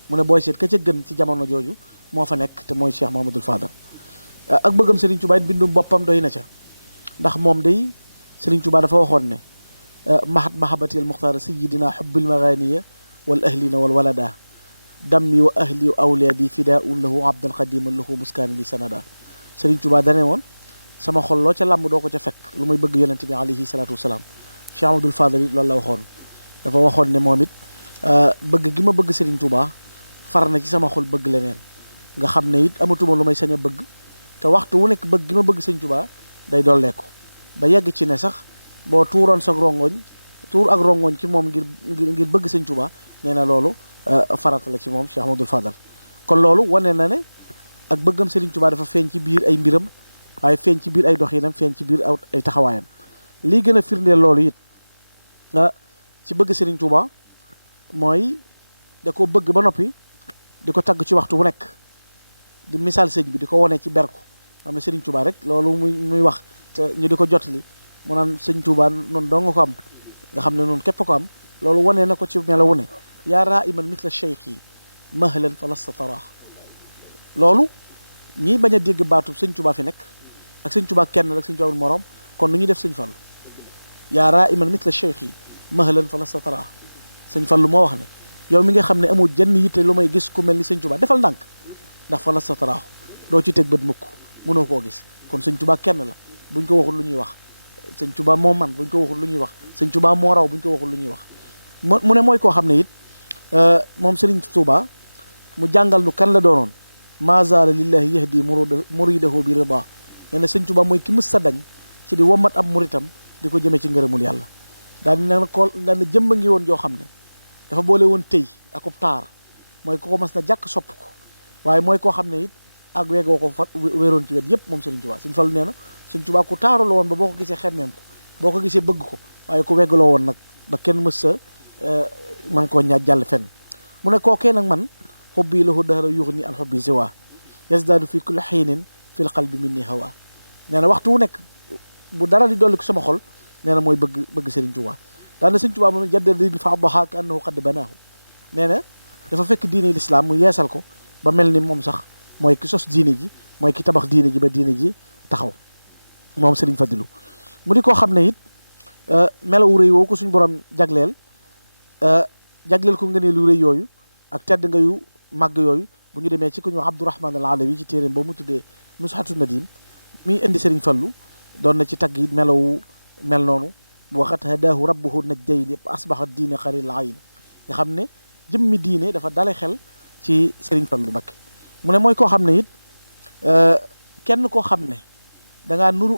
mu ne booy seet ka ca gën ci jamono jooju moo fa nekk te mooy Cheikh Mouhamadoul Fadal ak bëggam Serigne Touba it bindum boppam doy na ca ndax moom day Serigne Touba dafa waxoon ne mahat mahabati al muxtaar sayidina xubbil maganiya wal ahlina wal walada dammi wa ahli wa awliadi fidaun lahu abdan xadiman lahu muskaani li sanada Sëriñ Tuubaa dane woon sama xol loo ca làmb doo ko ca fekk lu muy bëgg yonente bi alayhi salaatu wasalaam Cheikh Amadou Fadal it loolu la waxoon dafa waxoon ne moom it bëgg gi ma bëgg Sëriñ Tuubaa far na ci sama xol bëgg leneen nga xam ne it amatuma lu may sañ a bëgg te waxtu wu nekk bëgg gi ma bëgg Sëriñ Tuubaa day dolleeku ba yegg ci ne sax boo tuuroon sa rongoñ tuur ak rongoñ ci moom ngir bëgg Sëriñ Tuubaa nee na loolu farata la ci moom Cheikh Amadou Fadal kon loolu wane na ne ak bëggam Sëriñ Tuubaa dafa feeñ ci biir ay mbiram waaye feeñ ci biir ay doxinam feeñ ci biir ay taxawaayam lii gën a firndeel loolu it ci bëgg Sëriñ Tuubaa mooy da ko bëgg ba noppi di ko tagg ci waxtu bu nekk di misaal sëñ bi di ko wone ci berku xam ne Sëriñ Tuubaa rek loolu muy wax te ñu di ko jotali mu naan Sëriñ Tuubaa noonu doo nga ko am nga xam ne noonu képp ko am loolu wane na ko ci melo wu ne yaa raa iman mithla cheikh yi mahlan fa lasta taraax loolu ñiy bañ a dégg baatu Sëriñ Tuubaa fi nekk ak Sëriñ Tuubaa kenn ak Sëriñ Tuubaa moroom kon nu ñuy def Sëriñ Fallu yaa raa iman mithla cheikh yi mahlan fa lasta taraax Sëriñ Fallu moo wax ne yow mi nga xam ne amoo jenn yitte lu may gis ku mel ni Sëriñ Tuubaa defal ndànk ndax fa lasta taraax doo ci teg bët mukk mënoo koo gis kon Sëriñ Tuubaa kenn la buñ ko waxul lu ñuy wax Sëriñ Tuubaa moo man buñ ko waxul lu ñuy wax Sëriñ Tuubaa moo raw buñ ko waxul lu ñuy wax mu ne mooy koo xam ne it moom Sëriñ Tuubaa mu jàngal nu kan la doonoon mazala lillahi yahdi muridahu bi rida nee na Sëriñ Tuubaa mooy ki mës sa dañ ci di womat ab muritam di ko jëmee ci ngërëmul yàlla daal na ko daal na jëmba ngi woon joo xam ne dafa boole woon tëy akub taar mooy ko mas na jàkk sopp ko waaye mooy koo xam ne it ak weegoo ko fa wéeroon ci wet yépp moom Sëriñ Tuubaa Sëriñ Fallu nee na Sëriñ Tuubaa ku taaru la woon ba boo ko gisee xemmeem ko boo ko gisee bëgg ko waaye ku weggaloo woon nag ba kenn mës sa man koo ñaaj jàll fenn mu ne kookee nag man xubbi lahu dahra yuxni an xubbi siwa yasdaadu fi kulli xiinin fil qalbi minni hawa nee na waxtu wu nekk bu dara di dolli ko sama xol nee na mooy bëgg Sëriñ Tuubaa daana Sëriñ Tuubaa moom jadda din fa addaha ka annahu qad banaahu nee na dafa fekk diine lislaam mu yeesal ko ba mel ni moom sax mooy ki sos diine ji mooy ki tabax diine ji ba diine ji taxaw moom Sëriñ Fadilu mu di koo xam ne it melawu rëy woo ko suñu borom jagleel ko ngëneel lu rëy yooyu ak tedd nga yu màgg yooyu bu ñu demee ci ku ñu wax Abdourahman al Alawi ci téeréem boobu mu tuddee Nusxatu Nadim mi indi Sëriñ Fallu doon na ci tagg it melawu mel noonu waxat hadaahu rabbuhu najdayni asbaxa diine xaril ayn nga xam ne jëmmi diine dafa dale xel ci Sëriñ Fallu Mbakke mu ne mooy koo xam ne it kenn koo xam ne dangaa nuru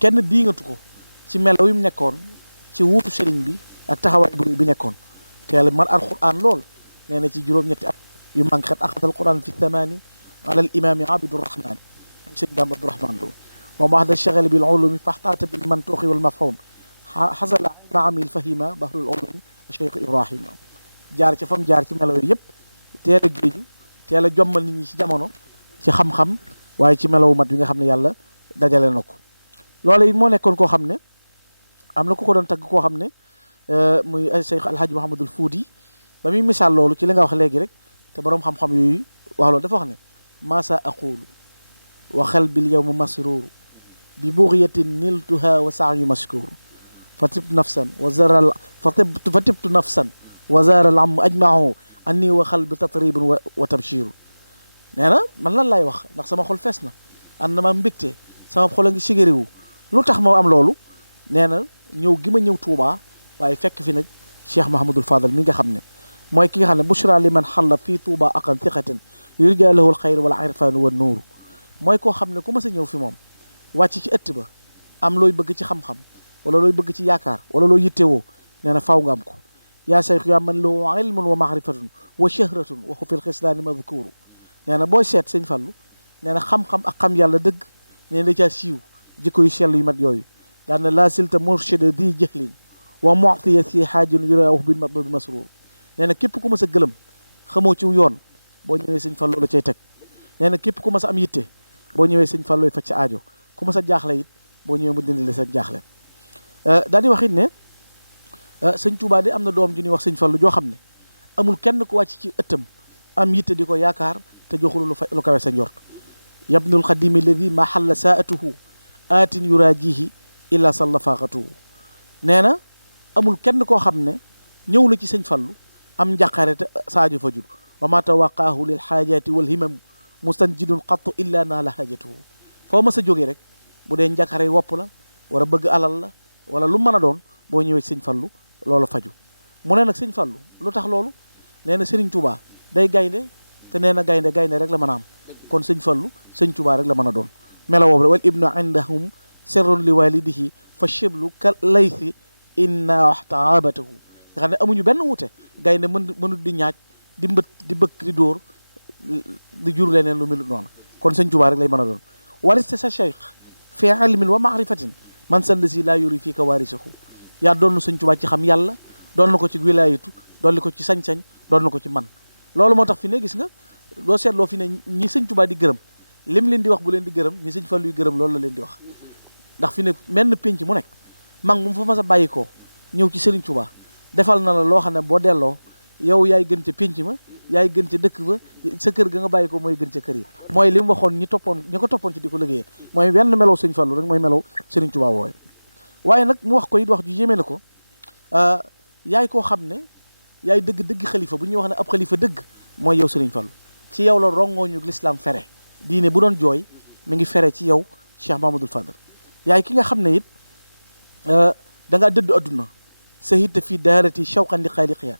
kenn diingatu ko ci melaw yi mu nekkoon ci wuutu sëriñ bi ak taxawaay bi nekkoon teel mar alquran lool nee na ci juróom-ñetti at yu manqué xat axada alquran fi thamani ala al imami abidurrahmani sëñ daam abdourahman lool moom wax da chagale bil ulumi faxtaata bil mantuqi wal mafhum xasala naamil fahima bahrul ulumi cheikh ibrahima jaar ci fam jaar ci melaw yi yëpp teel a géeju teel a jommal nit ñi ci jamono ci xam-xam waaye ci melawu mat bi nga xam ne yàlla dajale na ko loolu it moo nekkoon koo xam ne am na ku ko doon tagg koo xam ne muy Cheikh Alhaji Mouhamadul Fuuti ba muy misaal loolu ci li nga wax léegi rek te boroom xam-xam yooyu wax loolu dafa wax ne masa aqulu wa xalbil yawma masruuru bi bughyatin niltuha wa sa'yu mashkuuru fa tibtu nafsan wa zaral fa tibtu nafsan wa zaral am ajmaahu anni wa xalbi tatribun wa tabshiru nee na man lan laay wax ndax sama xol fees na ànd na ma mbégte sama xol a ngi sigariwu lu tax ma am loolu nee na ñëw gi ma ñëw Tuubaa waaye fekk fi nag Cheikh Mahamadul Fadal mi nga xam ne mooy ki nga xam ne bushra li man xalla fii Tuubaa aqan thiqatin yurja lahu alxayr wal irfanu wa nuuru mooy koo xam ne ku ma sa ñëw fi moom wàcc ci ëtt ba am looy bëgg ci xam-xam wala looy bëgg ci yaakaar wala looy yittewoo nee na faaw nga am ko yaa sayxu yaa man lahu ilmun wa mahrifatun wa shahratun wa xufil xislaani madkuuru nee na booy seet sëñ Fallu nee na xam-xam ak xam yàlla dëgg nee na da caa siiw jikko yu sell yu mat yooyu daan na laa silta murshida di jahlin wa mu'tiya si xaajin yuraahu bil matlubi masruur nee na képp ku ma sa gëlëm xamoo ci yoon boo ñëwee sëñ Fallu la cay teg nee na képp ku ma sa am yitte boo ñëwee sëñ Fallu faj sa aajo ku ma sa jaaxle it boo ñëwee mu dindi la sa jaaxle daal di wax it ne sëñ Tuubaa de am na doom ju ñuy wax sëñ Fallu joo xam ne amul kenn ku wàcc ci ëttam am yitte di ko yaakaar te joxul lu kawe sa njort yabnul xadimi alladi ma xalla saatuhu aatin yuraajihi illa salla faaxatuhu nee na amul kenn koo xam ne ñëw na ci sëñ Fallu am njàqare te saajo fajul wa ma tawaqaahu lil xaajaati wal himam mustanjidun qattu illa naa la xaajatuhu foo ma sa jógee rek bu dee njàqare wopp la wala bëgg alal la wala lu mën a doon boo ñëwee ci sëñ Fallu loolu faju mu ne nag sëñ Fallu lu tax loolu nee na Sëriñ Tuubaa day gaynde te nee na gaynde rek la mën a am kon sëñ Fallu sëñ Tuubaa rek la mën a doon mela woobu wal ibnu indahum sirrun li walidihi fa shiblu ka laythi inna waxtaabatahu nga xam ne amuñu benn wute gaynde mënut di ñaaj di mbët di bëkk di dóor di jur leneen lu melut noonu kon sëñ Tuubaa rek lay mën a doon wariste sa cheikh fi ilmin wa maarifatin man sallasi laa yuri fii ka waarisahu yaa doon na sëñ Tuubaa ci xam yàlla doon na ko ci wilaayatu doon ko ci sañ-sañ doon na ko ci man loolu moo tax fi ne gis nga doo seetloo fi ne ñi sëñ Tuubaa di gërëm lim leen di wax bu leen di gërëm ñi sëñ Fallu yu gërëm loolu la leen di wax ndax fi ne menn pénc mu nekk mag mu fa mas a bàyyi ko ñëw ci Sëriñ Tuubaa defal na la loo xam ne boo delloo yow yaay gën ca pénc ma yaay gën ca dëkk ba sa kër ga nga bàyyi ko mooy gën ca kër yi mooy li mu waxoon ñi ko toppoon ci di ko liggéeyal mooy wenn melow sëñ Fallu rek mooy melow Sëriñ Tuubaa wooye waaye nag mu wax ko it wax ju yéeme na ko yaay koo xam ne yaay dëgg xalifa bu ñuy wax ne ab xalifa dëgg mooy yow Sëriñ Fallu ci yow la rongooñu lislaam fere diine bu doon jooy mi ngi fere ci yow Cheikh Mahamadul Fadal yaay ki nga xam ne it da ngaa dëddu adduna sahita fi daarati shawqan li xaaliqiya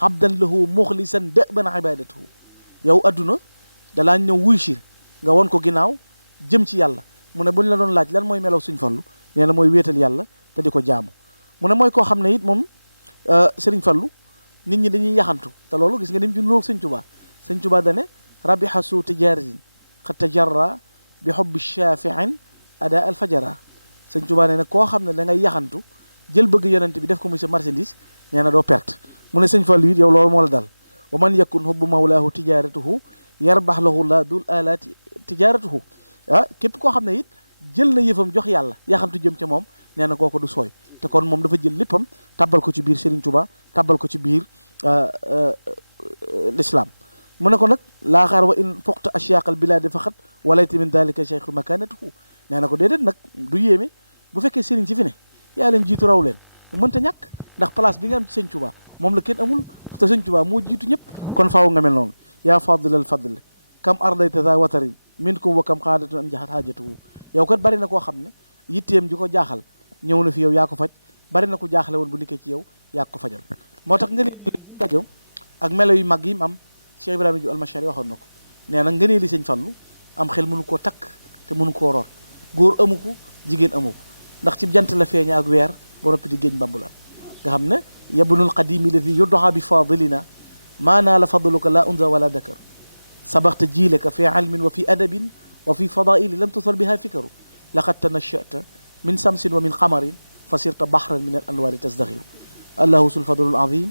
abdan lahu muxlisan dëban ibadatuhu yow adduna dalaa ñëw wuy si nga won ko ginnaaw jëm ci yàlla mu ne buñ la doon laaj lan mooy melaw Sëriñ Fallu nee na mooy wéetal yàlla te di ko jaamu mu ne mooy koo xam ne it moom Sëriñ Fallu nit ñi dañuy yaxantu te loolu gis nga nim ci nuroog Sëriñ Tuubaa Sëriñ Tuubaa dane rabiha suu tijaratin qad tajarra bi hubbi shafiin ada al fajara Sëriñ Tuubaa nee na koo xam ne da ngay yaxantu jël bëgg yonent bi def ko muy sa marchandise nee na doo perte mu ne Sëriñ Fallu it yow loolu moo la dal wa man yakun hubbu mawlaahu tijaratuhu yarbax lahu la dul alaati tijaratuhu képp koo xam ne it jël na yëfam jox yàlla yaxantu jëm ca moom nee na kooku du sooy te kon moom dafa jël léppam tabbal ko ci biir Sëriñ Tuubaa tabbal ko ci biir l'islam mu ne ko nag laaxaar wa in foqta ashyaqal bilaadi faqat walayta min dalika cheikhu makanatuhu nee na ko déedéet nag du yéeme bu fekkee sëriñ si fi ne yaa leen jiitu raw leen mënta ñàkk ndax place bi nga am ci Sëriñ Tuubaa moom la kenn amul te Sëriñ Tuubaa moo jiitu ñëpp kon faaw nga mel noonu yaa fadlal fadl kam ardayta za watarin minkum wa kam xaadatun an jaxat haajatuhu yow kat bari na koo xam ne yitteem ji ko jaaxal ñëw na fi yow yaa ko faj bari na ko jaaxale woon bu dikkee ci yow yaa ko fajal moo tax nga ne dajo ak melo yu mag yi mu am Cheikh Ibrahima Diouf Almashari waxoon na ko nee na ngënee li Sëriñ Fallu am xel mënu koo takk te mënu koo root góor amu ko jigéen amu ko ndax ci jant la feeña ak weer ba noppi di géej mbambulaan nga xam ne yabnul qadimi ladi yud'a bi fadilina maanaa la fadluka la unza wala dakar sabaxta jiilaka fi ilmin wa fi adabin wa fi fadaili lam tusal biha fikaru laqad tanashata min samsin wa min qamarin fa sirta baxran min al anwaari tasdaxiru allahu sul fadlul azim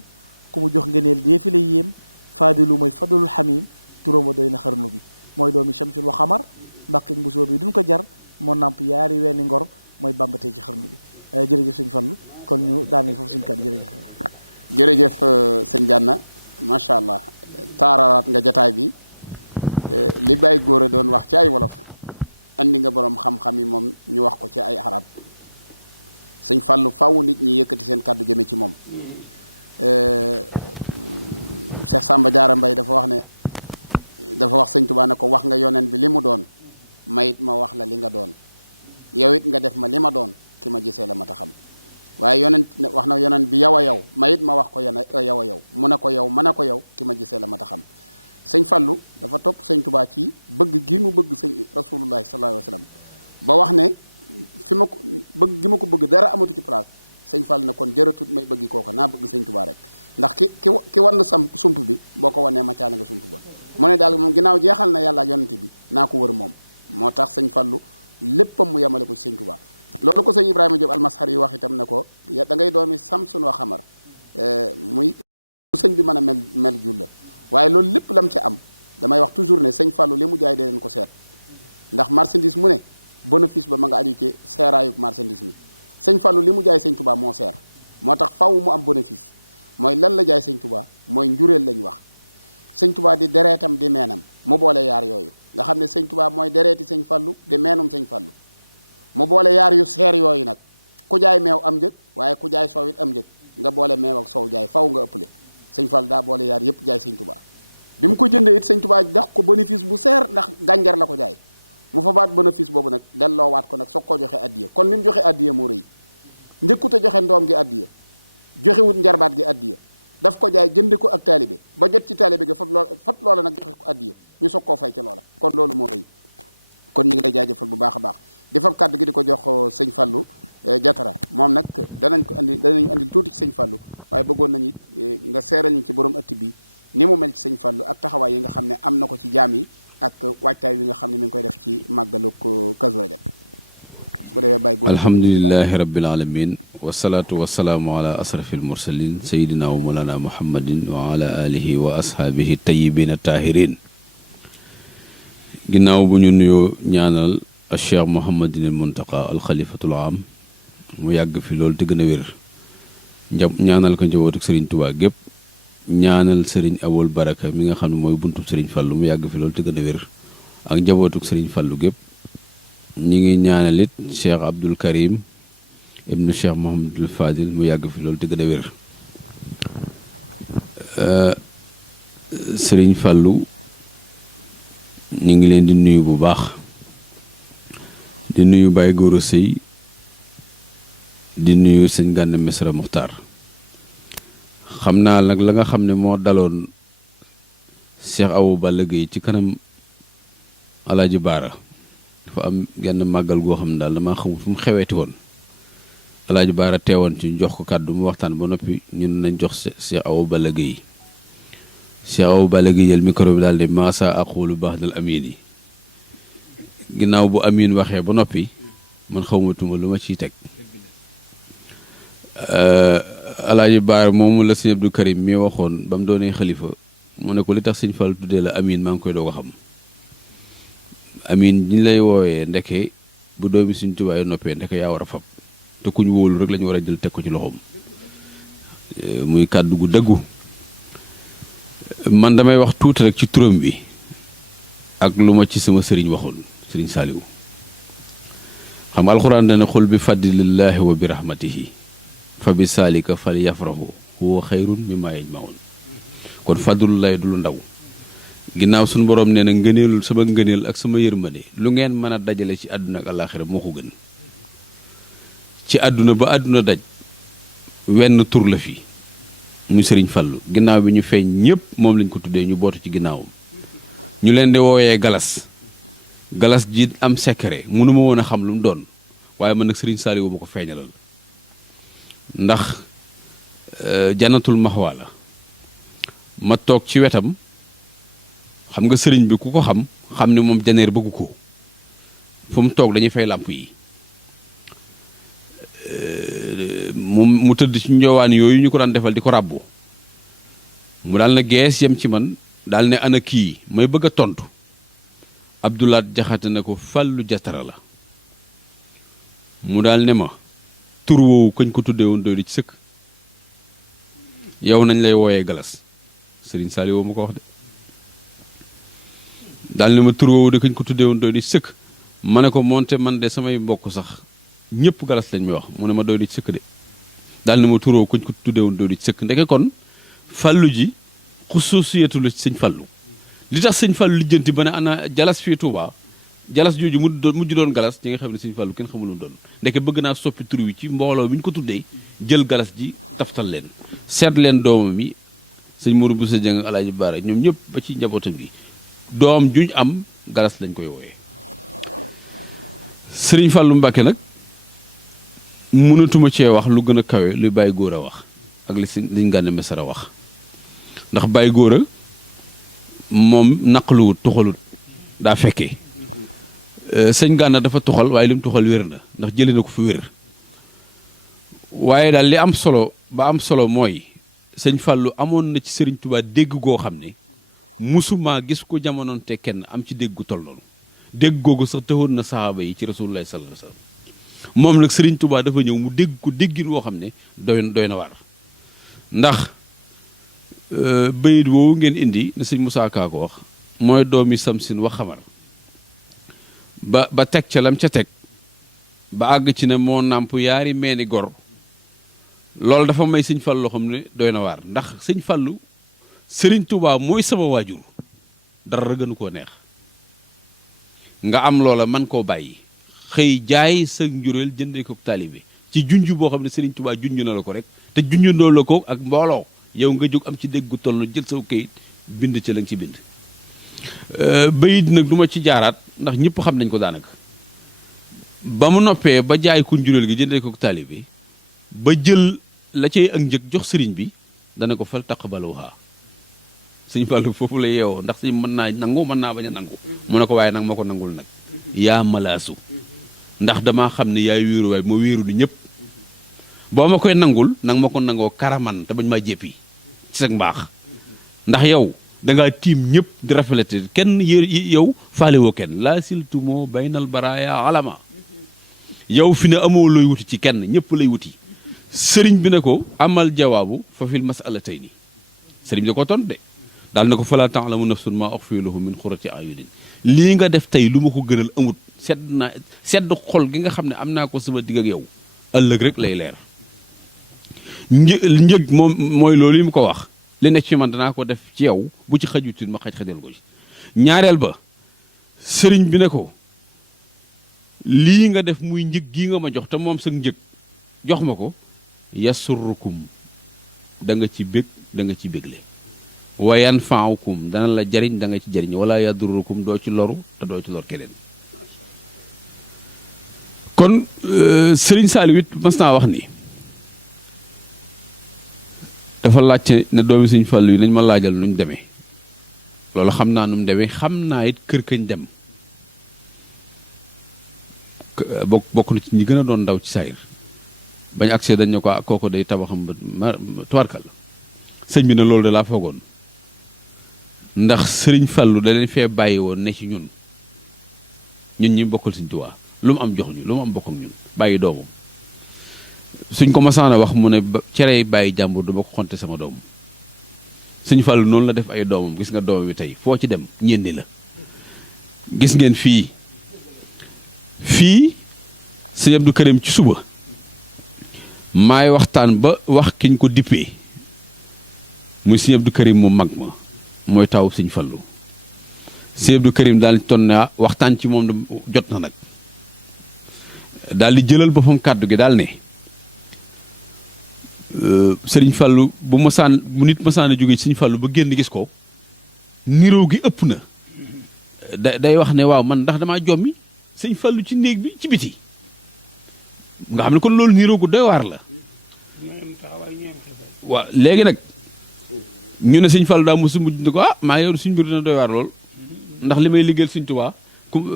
ku mu jox ngëneel dee fi lay yéem faadilu mooy fadlul xamim turam wa doy na xarnu bi mooy doomi shamsul wa xamar mbàkke mbusoo bi duñ ko jar moo namp yaari weeni ngor mooy bambatee ci xarnu bi jërëjëf sëñ Fallu kon ñu daaneel foofu suñu kàddu jërëjëf sëñ Gana macha allah taaralaat nga jataay bi li Baye Gora doon wax ci ay wolof andi nga borom xam-xam yi moom ñu wax ko ci ay arab sëñ Fallu faaw nit ñi yëkkati seen kàddu jëme ci moom Cheikh Samba Diarra Mbaye dafa wax sëñ Tuubaa ne ko wax nga yoneen bi li mu doon mayit ma wax la li nga doon yow it nga def ma li ma doon ki ma gisee la ma ta xam waaye yonent wax na yoneen bi yow a yow mayit ma wax ko yow a yow mu ne ko yow ma ne ko yow ki ma gisee la ma ta xam sëñ Fallu dafa topp sëñ Tuubaa ci bëgg gi mu bëgg sëñ rasulullahi sallallahu alayhi wa sallam ba wax ne fi ma ko bëgg gi ma ko bëgg dara amatu ci place sëñ Fallu ne kon jërëtut may bëggi kooko naa bëgg sëñ Tuubaa rek ndax ki wan sump bi boo ko wanee macaale nga sump ba mu ne daal moom ginnaaw jeexal na yàlla ak yonent bi naa ko wër moom moo tax sëñ Fallu léppam mu yemale ko ci sëñ Tuubaa loolu ko sëñ Ibrahima Diop Almashari yi wax itam ne ko da ngay doomi samsun wa xamar muy sëñ bi mën a mel jul la waaye loolu lépp lam ci am damay wax toujours ne sëñ Fallu li mu jaay dee leen ko seet ndax marchandise mu ne bénéfice ba ma nga aju ci seeraayug marchandise mi sëñ Fallu li mu jaay sëñ Tuubaa moo seer moo tax faw mu am bénéfice mooy lan la jaay sëñ Tuubaa mooy njureel lañ wax sëñ Tuubaa di dereetam di meenam mu boole yaar yooyu nga xam ne sëñ Tuubaa mooy dereeti sëñ Fallu di meenum sëñ Fallu mu boole yaar yu seer yooyu nag ku jaay meew am njëg waaye ku jaay soow it am njëg nga boole meew ak soow jaay faw nga ëppale sëñ Fall daa boole yaar yëpp jaay sëñ Touba bi mu ko jëndee it sëñ Touba dax ko bénéfice bu seer ndax gànjar la ko jaay mu fa baat bénéfice boobu nag delloowaat ko nag soog koo joxe addiya kon li mu joxe addiya moo rëy njëkkut a joxe ndoom gi addiya joxewut njarbaat gi addiya daf ko jaay jënd ko ak taalibe ba jot ci taalibe gi fab loola nag joxe ko addiya ñu soog koo fay ci loola kon loolu moo rëy kon ñu ngi lay jaajëfal bu baax a baax di fab kàddu gi di ko jox sëñ Fallou Jatara moom nag danañu andil tuuti ci sëñ Fallou waaye bëggoon nañu it nga seeral ñu ci borom ëtt bi ni mu mel ci sëñ Fallou ak taxawaay yi nga xam ne am na ko ci jaam yi ak waajtaay wi nga xam ne mi ngi koy def ci màggalu Kazu Rajab su ko defee bàyyi góor alhamdulilahi rabbil alamin wasalaatu wasalaamu ala asrafil mursalin sayidina wa molana muhammadin wa ala alihi wa ashaabihi tayyibina tahirin ginnaaw bu ñu nuyoo ñaanal cheikh mohamadinil muntaqa alxalifatul am mu yàgg fi loolu te gën a wér ñaanal ko njabootuk sëriñ Tuubaa gépp ñaanal sëriñ Abul Baraka mi nga xam ne mooy buntu sëriñ Fallu mu yàgg fi loolu te gën a wér ak njabootuk sëriñ Fallu gépp ñi ngi ñaanal it cheikh Abdul Karim ibnu cheikh Mohamadul Fadil mu yàgg fi loolu te gën a wér sëriñ Fallu ñu ngi leen di nuyu bu baax di nuyu Baye Gora Seye di nuyu sëñ Gana Messere Muxtaar xam naa nag la nga xam ne moo daloon Cheikh Awa Balla Gueye ci kanam Alaaji Baara dafa am genn màggal goo xam ne daal damaa xamul fu mu xeweeti woon Alaaji Baara teewoon ci jox ko kàddu mu waxtaan ba noppi ñun nañ jox Cheikh Awa Balla Gueye Cheikh Awa Balla Gueye jël micro bi daal di maasa aqulu ba'dal amiin yi ginnaaw bu amiin waxee ba noppi man xawmatuma lu ma ciy teg Alaaji Baara moomu la sëñ Abdou Karim mi waxoon ba mu doonee xalifa mu ne ko li tax sëñ Fall tuddee la amiin maa ngi koy doog a xam amiin ñi lay woowee ndeke bu doomi suñ tubaay noppee ndeke yaa war a fab te kuñ wóolu rek la ñu war a jël teg ko ci loxoom muy kàddu gu dëggu man damay wax tuuti rek ci turam bi ak lu ma ci sama sëriñ waxoon sëriñ Saaliwu xam nga alxuraan dana xul bi fadlillahi wa bi rahmatihi fa bi saalika fal yafrahu huwa xayrun mimma yajmaun kon fadlullahi du lu ndaw ginnaaw suñu borom nee na ngëneelul sama ngëneel ak sama yërmande lu ngeen mën a dajale ci àdduna ak àllaaxira moo ko gën ci àdduna ba àdduna daj wenn tur la fi muy sëriñ Fallu ginnaaw bi ñu feeñ ñëpp moom lañ ko tuddee ñu bootu ci ginnaawam ñu leen di woowee galas galas ji am secret mënuma woon a xam lu mu doon waaye man nag sëriñ Saaliwu ma ko feeñalal ndax janatul maxwa la ma toog ci wetam xam nga sëriñ bi ku ko xam ni moom janeer bëggu ko fu mu toog dañuy fay làmp yi mu tëdd ci njowaan yooyu ñu ko daan defal di ko ràbbu mu daal na gees yem ci man daal ne ana kii may bëgg a tontu Abdoulaat Jaxate ne ko Fallu Jatara la mu daal ne ma tur woowu kañ ko tuddee woon doy di ci sëkk yow nañ lay wooyee galas sëriñ Saaliwu ma ko wax de daal ne ma tur woowu de kañ ko tuddee woon doy di ci sëkk ma ne ko moonte man de samay mbokk sax ñëpp galas lañ may wax mu ne ma doy di ci sëkk de daal ne ma tur woowu kañ ko tuddee woon doy di ci sëkk ndeke kon fallu ji xususiyatu la ci sëñ Fallu li tax sëñ Fallu lijjanti ba ne ana jalas fii Touba jalas jooju mujj doon galas ñi nga xam ne sëñ Fallu kenn xamul lu doon ndeke bëgg naa soppi tur wi ci mbooloo bi ñu ko tuddee jël galas ji taftal leen seet leen doomam yi sëñ Mourou Boussa Dieng Alaaji Baara ñoom ñëpp ba ci njabootam bi doom juñ am galas lañ koy wooyee sëriñ Fallu Mbàkke nag mënatuma cee wax lu gën a kawe lu Baye Gora wax ak liñ Gana Messere wax ndax Baye Gora moom naqaluwut tuxalut daa fekkee sëñ Gana dafa tuxal waaye li mu tuxal wér na ndax jëlee na ko fi wér waaye daal li am solo ba am solo mooy sëñ Fallu amoon na ci sëriñ Tuubaa dégg goo xam ne musuma gis ko jamonoon te kenn am ci dégg gu toll noonu dégg googu sax taxoon na saxaaba yi ci rasulullahi sallallahu alayhi wasallam moom nag sëriñ Tuubaa dafa ñëw mu dégg ko déggin woo xam ne doy na waar ndax bayit woowu ngeen indi ne sëñ Musaa Ka ko wax mooy doomi Samsin wax xamar ba teg ca lam ca teg ba àgg ci ne moo nàmp yaari meeni gor loolu dafa may sëñ Fallu loo xam ne doy na waar ndax sëñ Fallu sëriñ Touba mooy sama waajur dara gënu koo neex nga am loola man koo bàyyi xëy jaay sa njureel jëndee ko taalibe ci junj boo xam ne sëriñ Touba junj na la ko rek te junjandoo la ko ak mbooloo yow nga jóg am ci dégg gu toll na jël saw kayit bind ci la nga ci bind bayit nag du ma ci jaaraat ndax ñëpp xam nañ ko daanaka ba mu noppee ba jaay ku njureel gi jëndee ko taalibe ba jël la cay ak njëg jox sëriñ bi dana ko fal taqbaluha sëñ Fallu foofu la yeewoo ndax sëñ mën naa nangu mën naa bañ a nangu mu ne ko waaye nag ma ko nangul nag yaa malaasu ndax damaa xam ne yaay wéeru waaye ma wéeru du ñëpp boo ma koy nangul nag ma ko nangoo karaman te bañ maa jéppi ci sag mbaax ndax yow dangaa tiim ñëpp di rafetlate kenn yow faalewoo kenn laa siltumoo baynal baraaya alama yow fi ne amoo looy wuti ci kenn ñëpp lay wuti sëriñ bi ne ko amal jawaabu fa fil masalatayni sëriñ bi da ko tont de daal ne ko falaa ta'lamu nafsun maa ukhfiya lahum min qurrati a'yunin lii nga def tey lu ma ko gënal amut sedd xol gi nga xam ne am naa ko sama digg ak yow ëllëg rek lay leer njëg moom mooy loolu yi mu ko wax li nekk ci man danaa ko def ci yow bu ci xajutin ma xajal ko ci ñaareel ba sëriñ bi ne ko lii nga def muy njëg gii nga ma jox te moom sa njëg jox ma ko yasurrukum da nga ci bég da nga ci bégle wa yanfa'ukum dana la jariñ da nga ci jariñ wala yadurrukum doo ci loru te doo ci lor keneen kon sëriñ Saliou it mas naa wax ni dafa laajte ne doomi sëñ Fallu yi nañ ma laajal nuñ demee loolu xam naa nu mu demee xam naa it kër kañ dem bokk na ci ñi gën a doon ndaw ci saayir bañ accès dañ ne ko kooku day tabaxam ba tuwarkal sëñ bi ne loolu de laa foogoon ndax sëriñ Fallu da leen fee bàyyi woon ne ci ñun ñi bokkal sëñ Tuubaa lu mu am jox ñu lu mu am bokk ak ñun bàyyi doomam suñ ko masaan a wax mu ne cerey bàyyi jàmbur dama ko xonte sama doom sëñ Fallu noonu la def ay doomam gis nga doomam bi tey foo ci dem ñenni la gis ngeen fii sëñ Abdou Karim ci suba maay waxtaan ba wax kiñ ko dippee muy sëñ Abdou Karim mu mag ma mooy taw sëñ Fallu sëñ Abdou Karim daal ton ne waxtaan ci moom jot na nag daal di jëlal boppam kàddu gi daal ne sëriñ Fallu bu nit masaan a jógee ci sëñ Fallu ba génn gis ko niroo gi ëpp na day wax ne waaw man ndax damaa jommi sëñ Fallu ci néeg bi ci biti nga xam ne kon loolu niroo gu doy waar la waaw léegi nag ñu ne sëñ Fallu daa mosu mujj ne ko maa yow suñ mbir dina doy waar lool ndax li may liggéeyal sëñ Tuubaa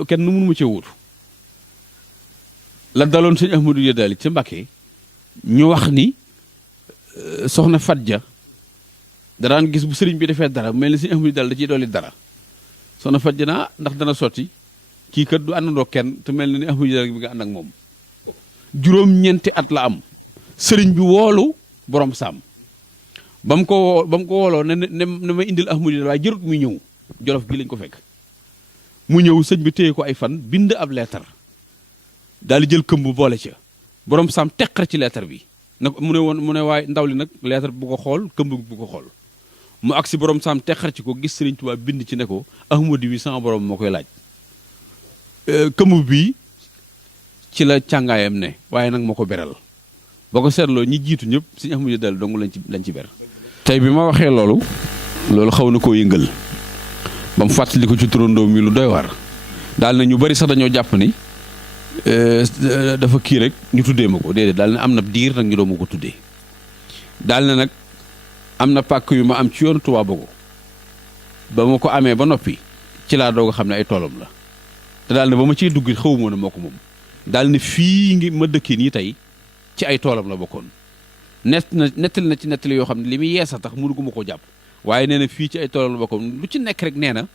kenn nu mënu ma cee wuutu la daloon sëñ Ahmadou Yadali ca Mbàkke ñu wax ni soxna Fatja da daan gis bu sëriñ bi defee dara mel ni sëñ Ahmadou Yadali da ciy dolli dara soxna Fatja naa ndax dana sotti kii kat du àndandoo kenn te mel na ni Ahmadou Yadali bi nga ànd ak moom juróom-ñeenti at la am sëriñ bi woolu borom saam ba mu ko wooloo ne ma indil Ahmadou Yadali waaye jërut muy ñëw jolof gi lañ ko fekk mu ñëw sëñ bi téye ko ay fan bind ab leetar daal di jël këmb boole ca borom saam teqar ci leetar bi nag mu ne waaye ndaw li nag leetar bu ko xool këmb bu ko xool mu agsi borom saam teqar ci ko gis sëriñ Tuubaa bind ci ne ko Ahmadou wi sama borom moo koy laaj këmb bii ci la càngaayam ne waaye nag moo ko beral boo ko seetloo ñi jiitu ñëpp suñu Ahmadou Yadali dong lañ ci ber tey bi ma waxee loolu xaw na koo yëngal ba mu fàttali ko ci turandoo mi lu doy waar daal na ñu bari sax dañoo jàpp ni dafa kii rek ñu tuddee ma ko déedéet daal ne am na diir nag ñu doon ma ko tuddee daal ne nag am na pàkk yu ma am ci yoonu Tuubaa Bogo ba ma ko amee ba noppi ci laa doog a xam ne ay toolam la te daal ne ba ma ciy dugg xawuma ne moo ko moom daal ne fii ngi ma dëkkee nii tey ci ay toolam la bokkoon nettali na ci nettali yoo xam ne li muy yeesa tax mënu ma koo jàpp waaye nee na fii ci ay toolam la bokkoon lu ci nekk rek nee na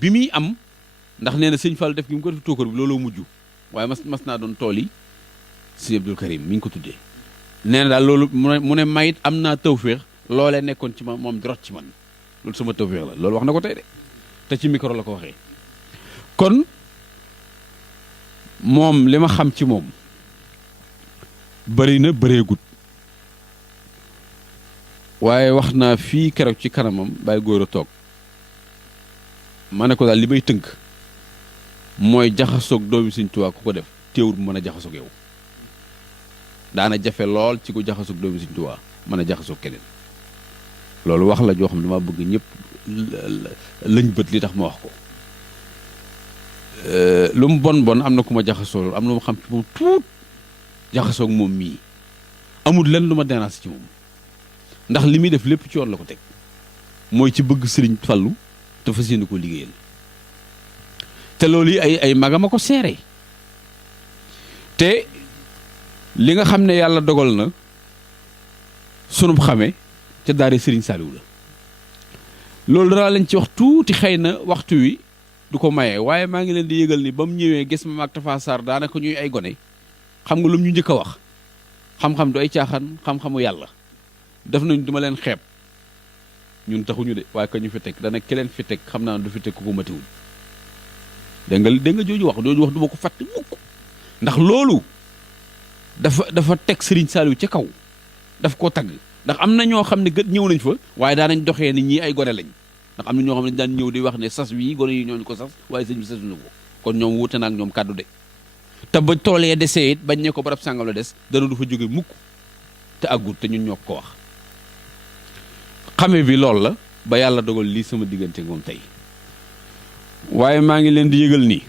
bi muy am ndax nee na sëñ Fall def gi mu ko def tóokar bi looloo mujj waaye mas naa doon tool yi sëñ Abdou Karim mi ngi ko tuddee nee na daal loolu mu ne mayit am naa tawféex loolee nekkoon ci man moom di rot ci man loolu sama tawféex la loolu wax na ko tey de te ci micro la ko waxee kon moom li ma xam ci moom bëri na bëreegut waaye wax naa fii keroog ci kanamam bàyyi góor a toog ma ne ko daal li may tënk mooy jaxasoog doomi Sëñ Tuubaa ku ko def teewul mën a jaxasoog yow daana jafe lool ci ku jaxasoog doomi Sëñ Tuubaa mën a jaxasoog keneen loolu wax la joo xam ne dama bëgg ñëpp lañ bët li tax ma wax ko lu mu bon bon am na ku ma jaxasoo am na mu xam ci moom tuut jaxasoog moom mii amul lenn lu ma déranger ci moom ndax li muy def lépp ci yoon la ko teg mooy ci bëgg Sëriñ Fallu te fas yéene ko liggéeyal te loolu yi ay magama ko seere te li nga xam ne yàlla dogal na sunub xame ca daare Sëriñ Saaliw la loolu danaa leen ci wax tuuti xëy na waxtu wi du ko maye waaye maa ngi leen di yëgal ni ba mu ñëwee gis ma ak Tafa Sarr daanaka ñuy ay gone xam nga lu mu ñu njëkk a wax xam-xam du ay caaxaan xam-xamu yàlla def nañ duma leen xeeb ñun taxuñu de waaye ka ñu fi teg dana ki leen fi teg xam naa du fi teg ku ko matiwul dégg nga jooju wax du ma ko fàtte mukk ndax loolu dafa teg Sëriñ Saaliw ci kaw daf koo tagg ndax am na ñoo xam ne gët ñëw nañ fa waaye daan nañ doxee ni ñii ay gone lañ ndax am na ñoo xam ne daan ñëw di wax ne sas wi gone yi ñooñu ko sas waaye sëñ bi sasuñu ko kon ñoom wuute na ak ñoom kàddu de te ba toolee desee it bañ ne ko barab sàngam la des dana du fa jóge mukk te àggut te ñun ñoo ko wax xame bi loolu la ba yàlla dogal lii sama diggante moom tey waaye maa ngi leen di yëgal nii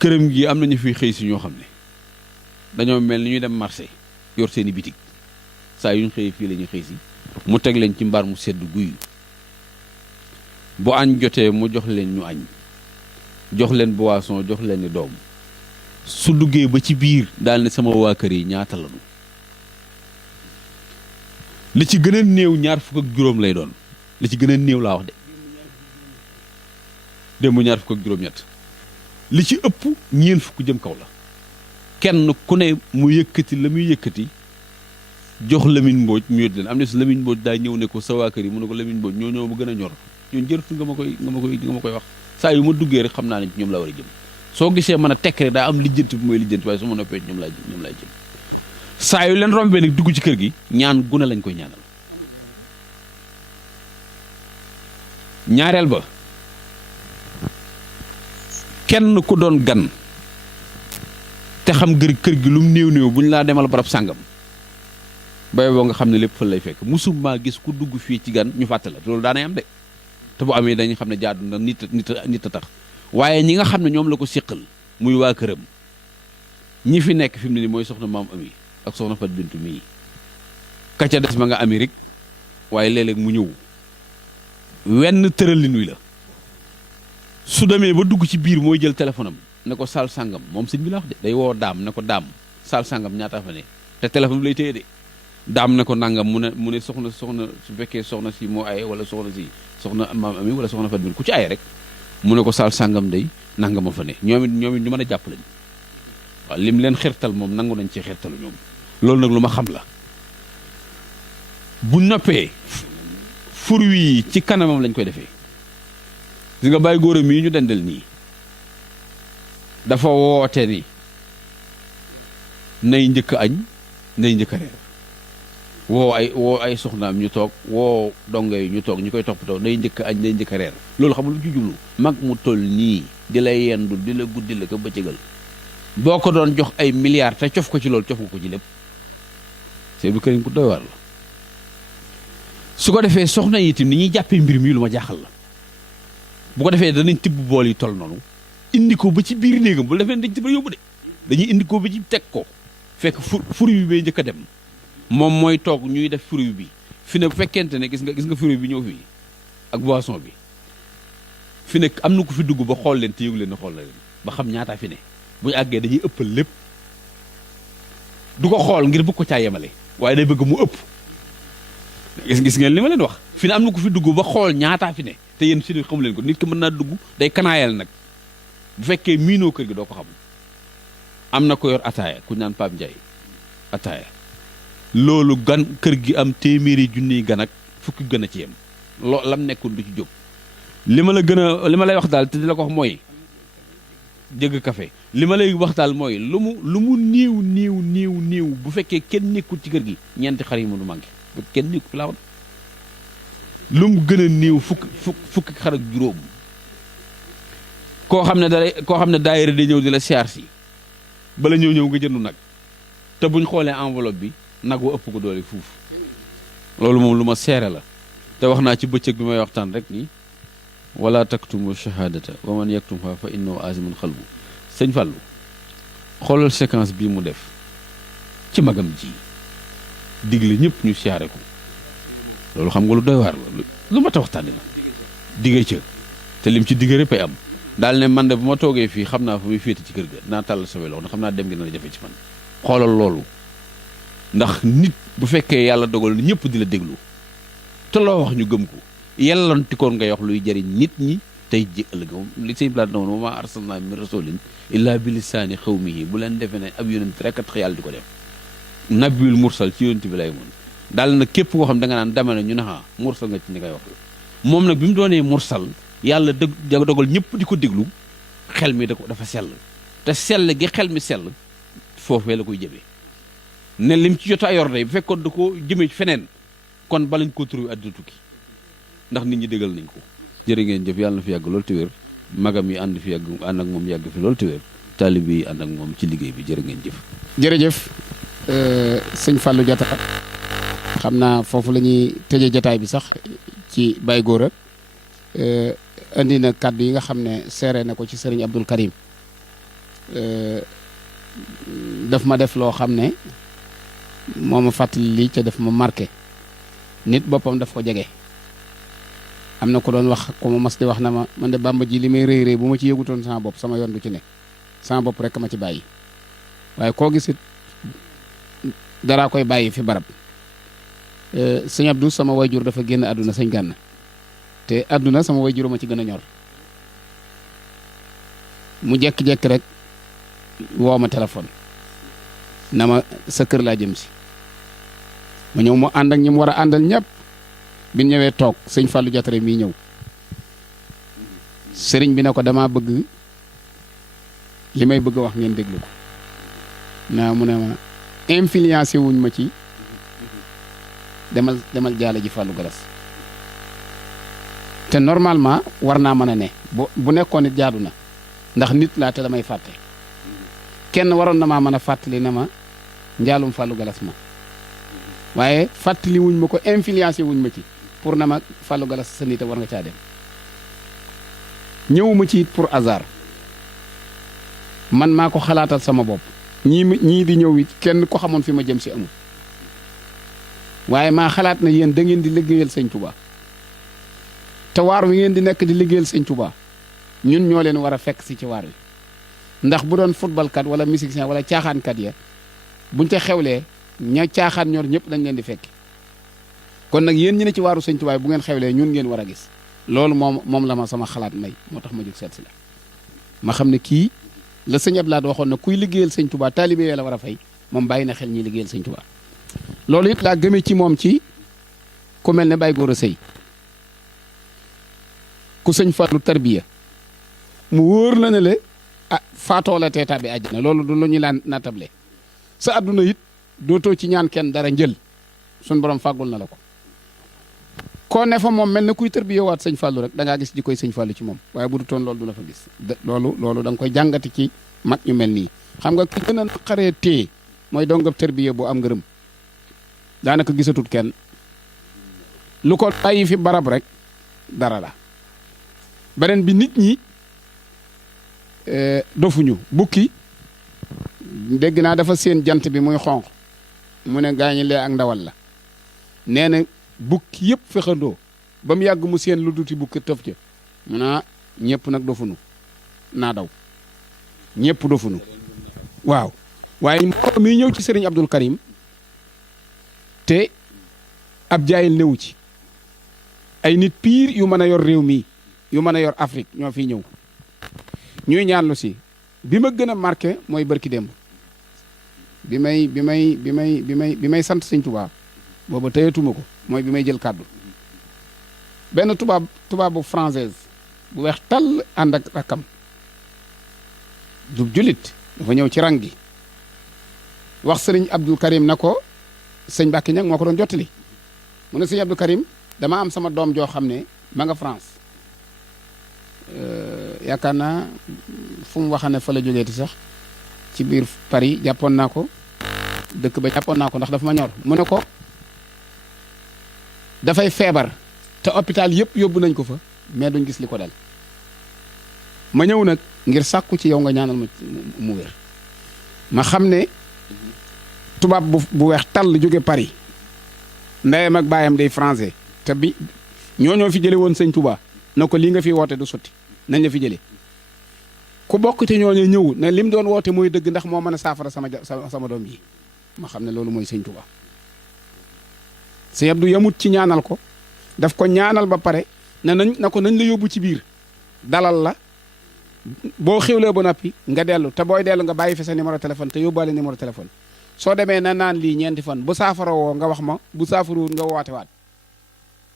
këram gi am nañu fiy xëy si ñoo xam ne dañoo mel ni ñuy dem marché yor seeni bitig saa yu ñu xëyee fii la ñuy xëy si mu teg leen ci mbaar mu sedd guy bu añ jotee mu jox leen ñu añ jox leen boisson jox leen ni doom su duggee ba ci biir daal ne sama waa kër yi ñaata lañu li ci gën a néew ñaar fukk ak juróom lay doon li ci gën a néew laa wax de démb ñaar fukk ak juróom-ñett li ci ëpp ñeen fukk jëm kaw la kenn ku ne mu yëkkati la muy yëkkati jox Lamine Mbodj mu yót leen am na si Lamine Mbodj daa ñëw ne ko sa waa kër yi mu ne ko Lamine Mbodj ñoo bu gën a ñor ñun jërëtu nga ma koy wax saa yu ma duggee rek xam naa ne ci ñoom laa war a jëm soo gisee mën a tekk rek daa am lijjanti bu mooy lijjanti waaye su ma noppee ñoom laay jëm saa yu leen rombee nag dugg ci kër gi ñaan gune lañ koy ñaanal ñaareel ba kenn ku doon gan te xam kër gi lu mu néew bu ñu laa demal barab sàngam bay boo nga xam ne lépp fa lay fekk musuma gis ku dugg fii ci gan ñu fàtte la loolu daanay am de te bu amee dañu xam ne jaadu na nit a tax waaye ñi nga xam ne ñoom la ko séqal muy waa këram ñi fi nekk fi mu ne nii mooy soxna maam Ami ak soxna Fat Bintu mii ka ca des ma nga Amérique waaye léeg-léeg mu ñëw wenn tëralin wi la su demee ba dugg ci biir mooy jël téléphone am ne ko saal sàngam moom sëñ bi la wax de day woo daam ne ko daam saal sàngam ñaata fa ne te téléphone bi lay téye de daam ne ko nangam mu ne soxna su fekkee soxna si moo aye wala soxna maam Ami wala soxna Fat Bintu ku ci aye rek mu ne ko saal sàngam day nangama fa ne ñoom it ñu mën a jàpp lañ waaw lim leen xirtal moom nangu nañ ci xirtalu ñoom loolu nag lu ma xam la bu noppee fur wi ci kanamam lañ koy defee di nga bàyyi góoram yi ñu dendal nii dafa woote ni nay njëkk añ nay njëkk reer woo ay soxnaam ñu toog woo dongo yi ñu toog ñu koy toppatoo nay njëkk añ nay njëkk reer loolu xam nga lu ci jublu mag mu toll nii di la yendu di la guddi la ko bëccëgal boo ko doon jox ay milliards te cof ko ci loolu cof nga ko ci lépp c'est bu këriñ ku doy waar la su ko defee soxna yi itam ni ñuy jàppee mbir mi lu ma jaaxal la bu ko defee danañ tibb bool yi toll noonu indi ko ba ci biir néegam bu defee dañ tibb yóbbu de dañuy indi ko ba ci teg ko fekk furi bi bay njëkk a dem moom mooy toog ñuy def furi bi fi ne bu fekkente ne gis nga furi bi ñëw fii ak boisson bi fi ne am na ko fi dugg ba xool leen te yëgu leen ne xool la leen ba xam ñaataa fi ne bu ñu àggee dañuy ëppal lépp du ko xool ngir bëgg ko caa yemale waaye day bëgg mu ëpp gis ngeen li ma leen wax fi ne am na ko fi dugg ba xool ñaataa fi ne te yéen si xamu leen ko nit ki mën naa dugg day kanaayal nag bu fekkee miinoo kër gi doo ko xam am na ko yor ataaya ku naan Pape Ndiaye ataaya loolu gan kër gi am téeméeri junniy gan ak fukki gën a ci yem lam nekkul du ci jóg li ma lay wax daal te di la ko wax mooy jëgg café li ma lay wax daal mooy lu mu néew bu fekkee kenn nekkul ci kër gi ñeenti xar yi mu du manqué kenn ni ko laa lu mu gën a néew fukki xar ak juróom koo xam ne daayira day ñëw di la siyaar si bala ñëw nga jëndu nag te buñ xoolee enveloppe bi nag wa ëpp ko doole fuuf loolu moom lu ma seere la te wax naa ci bëccëg bi may waxtaan rek ni wala taktumu shahadata wa man yaktumha fa innahu azimun xalbu sëñ Fallu xoolal séquence bii mu def ci magam ji digle ñëpp ñu siyaare ko loolu xam nga lu doy waar lu ma ta waxtaane digge ca te lim ci digge rëpp ay am daal ne man de bu ma toogee fii xam naa fu muy féete ci kër ga naa tàll sobe loxo ndax xam naa dem gi na la jafe ci man xoolal loolu ndax nit bu fekkee yàlla dogal na ñëpp di la déglu te loo wax ñu gëm ko yellantikoon ngay wax luy jëriñ nit ñi tey ji ëllëg li sëñ Blaat na woon wa maa arsalnaa min rasulin illaa bi lisaani xawmihi bu leen defee ne ab yonent rek a tax yàlla di ko def nabiyul mursal ci yonent bi lay mun daal nag képp koo xam da nga naan dama ne ñu ne mursal nga ci ni ngay wax moom nag bi mu doonee mursal yàlla dogal ñëpp di ko déglu xel mi dafa sell te sell gi xel mi sell foofee la koy jëmee ne lim ci jot a yor day bu fekkoon da ko jëmee feneen kon balañ ko turu àddina tukki ndax nit ñi déggal nañ ko jërë ngeen jëf yàlla na fi yàgg loolu te wér magam yi ànd ak moom yàgg fi loolu te wér taalib yi ànd ak moom ci liggéey bi jërë ngeen jëf jërëjëf sëñ Fallou Diatara xam naa foofu la ñuy tëjee jataay bi sax ci Baye Gora indi na kàddu yi nga xam ne seere na ko ci sëriñ Abdul Karim daf ma def loo xam ne moo ma fàttali lii ca def ma marqué nit boppam daf ko jege am na ko doon wax ko ma mas di wax na ma man de Bàmba ji li may rëy rëy bu ma ci yëgutoon sama bopp sama yoon du ci nekk sama bopp rek ma ci bàyyi waaye koo gisit daraa koy bàyyi fi barab sëñ Abdou sama wayjur dafa génn àdduna sëñ Gànna te àdduna sama wayjur ma ci gën a ñor mu jekki-jekki rek woo ma téléphone na ma sa kër laa jëm si ma ñëw mu ànd ak ñi mu war a àndal ñëpp bi ñëwee toog sëñ Fallou Diatara mii ñëw sëriñ bi ne ko damaa bëgg li may bëgg a wax ngeen déglu ko naa mu ne ma influencé wuñ ma ci demal jaale ji Fallou Galas te normalement war naa mën a ne bu nekkoon nit jaadu na ndax nit laa te damay fàtte kenn waroon na maa mën a fàttali na ma njaalum Fallou Galas ma waaye fàttali wuñ ma ko influencé wuñ ma ci pour na ma Fallou Galas sa nit war nga caa dem ñëwuma ci pour hasard man maa ko xalaatal sama bopp ñii di ñëw it kenn ko xamoon fi ma jëm si amul waaye maa xalaat na yéen da ngeen di liggéeyal sëñ Touba te waar wi ngeen di nekk di liggéeyal sëñ Touba ñun ñoo leen war a fekk si ci waar wi ndax bu doon football kat wala musicien wala caaxaankat ya buñ ca xewlee ña caaxaan ñor ñëpp dañ leen di fekki kon nag yéen ñi ne ci waaru sëñ Touba bu ngeen xewlee ñun ngeen war a gis loolu moom la ma sama xalaat may moo tax ma jóg seet si la ma xam ne kii la sëñ Abdoulaye waxoon na kuy liggéeyal sëñ Touba taalibe la war a fay moom bàyyi na xel ñi liggéeyal sëñ Touba loolu it laa gëmee ci moom ci ku mel ne Baye Gora Seye ku sëñ Fallou tarbiya mu wóor la ne le faatoo la teetaa bi àjjana loolu du lu ñu laan natable sa àdduna it dootoo ci ñaan kenn dara njël suñ borom fàggul na la ko koo ne fa moom mel ne kuy tarbiya waat sëñ Fallou rek da ngaa gis ji koy sëñ Fallou ci moom waaye bu du toon loolu du la fa gis loolu da nga koy jàngati ci mag ñu mel nii xam nga ki gën a naqaree téye mooy dongab tarbiya bu am ngërëm daanaka gisatut kenn lu ko bàyyi fi barab rek dara la beneen bi nit ñi dofuñu bukki dégg naa dafa seen jant bi muy xonq mu ne gaañi lee ak ndawal la nee na bukki yëpp fexandoo ba mu yàgg mu seen lu duti bukki tëf ca mu naa ñëpp nag dofuñu naa daw ñëpp dofuñu waaw waaye mbooloo mi ñëw ci sëriñ Abdul Karim te ab jaayil newu ci ay nit piir yu mën a yor réew mi yu mën a yor Afrique ñoo fi ñëw ñuy ñaanlu si bi ma gën a marqué mooy barki démb bi may sant sëñ Touba booba tëyatuma ko mooy bi may jël kàddu benn tubaab bu française bu weex tàll ànd ak rakkam du jullit dafa ñëw ci rang gi wax sëriñ Abdul Karim na ko sëñ Mbàkke Ñaŋ moo ko doon jottali mu ne sëñ Abdou Karim dama am sama doom joo xam ne ma nga France yaakaar naa fu mu waxa ne fa la jógeeti sax ci biir Paris jàppoon naa ko dëkk ba jàppoon naa ko ndax dafa ma ñor mu ne ko dafay feebar te hôpital yëpp yóbbu nañ ko fa mais duñ gis li ko dal ma ñëw nag ngir sàkku ci yow nga ñaanal ma mu wér ma xam ne tubaab bu weex tàll jóge Paris ndeyam ak baayam day français te bi ñoo fi jële woon sëñ Touba na ko lii nga fi woote du sotti nañ la fi jële ku bokk ci ñooñu ñëw ne lim doon woote mooy dëgg ndax moo mën a saafara sama doom yi ma xam ne loolu mooy sëñ Touba sëñ Abdou yamut ci ñaanal ko daf ko ñaanal ba pare nañ la yóbbu ci biir dalal la boo xewlee ba noppi nga dellu te booy dellu nga bàyyi fi sa numéro téléphone te yóbbaale numéro téléphone soo demee na naan lii ñeenti fan bu saafara woo nga wax ma bu saafarawul nga woote waat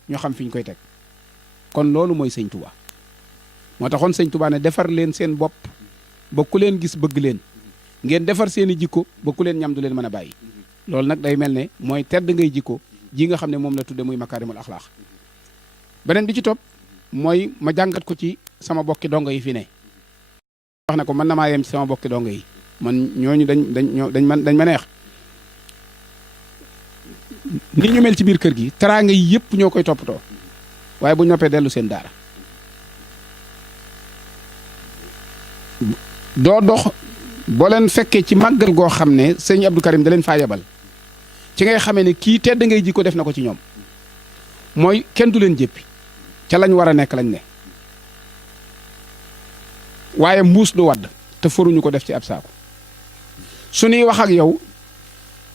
ñoo xam fi ñu koy teg kon loolu mooy sëñ Touba moo taxoon sëñ Touba ne defar leen seen bopp ba ku leen gis bëgg leen ngeen defar seen i jikko ba ku leen ñam du leen mën a bàyyi loolu nag day mel ne mooy tedd ngay jikko ji nga xam ne moom la tudde muy makaarimul axlaax beneen bi ci topp mooy ma jàngat ko ci sama bokki dongo yi fi ne wax ne ko mën na maa yem ci sama bokki dongo yi man ñooñu dañ ma neex ni ñu mel ci biir kër gi teraanga yi yëpp ñoo koy toppatoo waaye bu ñoppee dellu seen daara doo dox boo leen fekkee ci màggal goo xam ne sëñ Abdou Karim da leen faa yebal ci ngay xamee ne kii tedd ngay jikko def na ko ci ñoom mooy kenn du leen jéppi ca lañ war a nekk lañ ne waaye mbuus du wadd te foruñu ko def ci ab saako su ñuy wax ak yow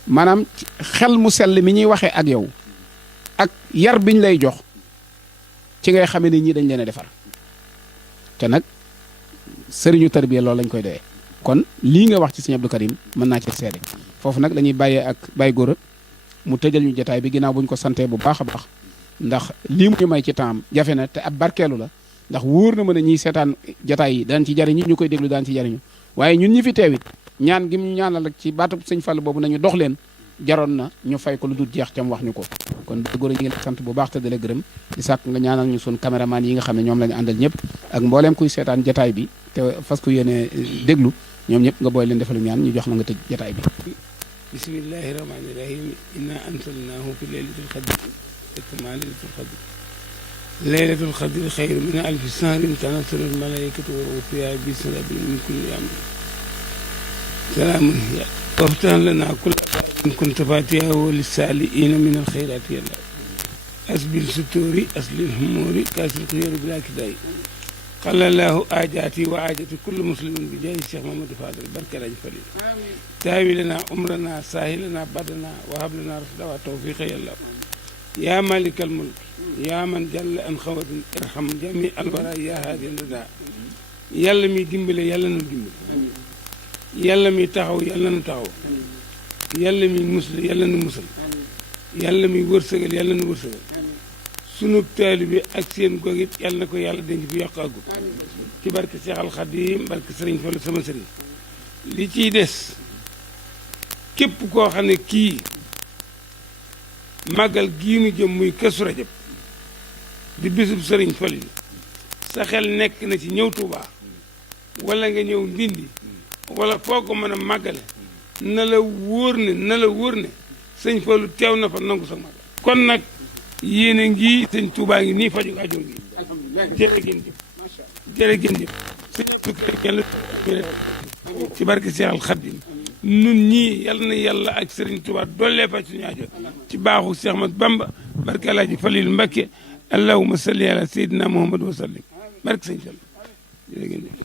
maanaam xel mu sell mi ñuy waxee ak yow ak yar biñ lay jox ci ngay xamee ne ñii dañ leen a defar te nag sëriñu tarbiya loolu lañ koy doyee kon lii nga wax ci sëñ Abdou Karim mën naa ci seede foofu nag dañuy bàyyee ak Baye Gora mu tëjal ñu jotaay bi ginnaaw bu ñu ko santee bu baax a baax ndax lii mu ñu may ci temps jafe na te ab barkeelu la ndax wóor na mën a ñiy seetaan jotaay yi daan ci jariñu ñu koy déglu daan ci jariñu waaye ñun ñi fi teewit ñaan gi mu ñaanal rek ci baatub sëñ Fall boobu nañu dox leen jaroon na ñu fay ko lu dul jeex cam wax ñu ko kon Baye Gora ñu ngi lay sant bu baax te di la gërëm di sàkk nga ñaanal ñu sun caméraman yi nga xam ne ñoom la ñu àndal ñëpp ak mbooleem kuy seetaan jotaay bi te fas ko yéene déglu ñoom ñëpp nga booy leen defalu ñaan ñu jox la nga tëj jotaay bi bismillahi rahmani rahim inna anzalnahu fi laylatil qadr ma laylatul qadr laylatul qadr xayru min alfi shahrin tanazzalul malaikatu wa ruuhu fiha bi salamin min kulli amrin salaamun hiya waftahan lana kulla baabin kunta fatihahu lissaaliina min alxayrati yàlla asbil suturi aslil humuri kaasil xiyari bila kidaay xalallahu aajaati wa aajati kulli muslimin bi jaahi Cheikh Mamadou Fadel barke lañ fari amiin taawi lana umrana saahi lana badana wa hab lana rasda wa tawfiqa yàlla yaa malikal mulk yaa man jàll an xawatin irham jami alwara yaa haadi nada yàlla mi dimbale yàlla na dimbale yàlla mi taxaw yàlla na taxaw yàlla mi musal yàlla na musal yàlla mi wërsëgal yàlla na wërsëgal sunu taalibe bi ak seen goog it yàlla na ko yàlla denc fi yokkaagu ci barke Cheikh Al Khadim barke Sëriñ Fallu sama sëriñ li ciy des képp koo xam ne kii màggal gii nu jëm muy Kazu Rajab di bésub Sëriñ Fallu sa xel nekk na ci ñëw Tuubaa wala nga ñëw Ndindi wala foo ko mën a màggale na la wóor ne Sëñ Fallu teew na fa nangu sa màggal kon nag yéen a ngi sëñ Tuubaa ngi nii faju aajo ngi jërë ngeen jëf jërë ngeen jëf sëñ Abdou Karim yàlla du téeméer ci barke Cheikh Al Khadim nun ñii yàlla na yàlla ak Sëriñ Tuubaa dollee faj suñu aajo ci baaxu Cheikh Ahmad Bamba barke Alaaji Falil Mbakke allahumma salli ala sayyidina Muhammad wa sallim barke sëñ Fall jërë ngeen jëf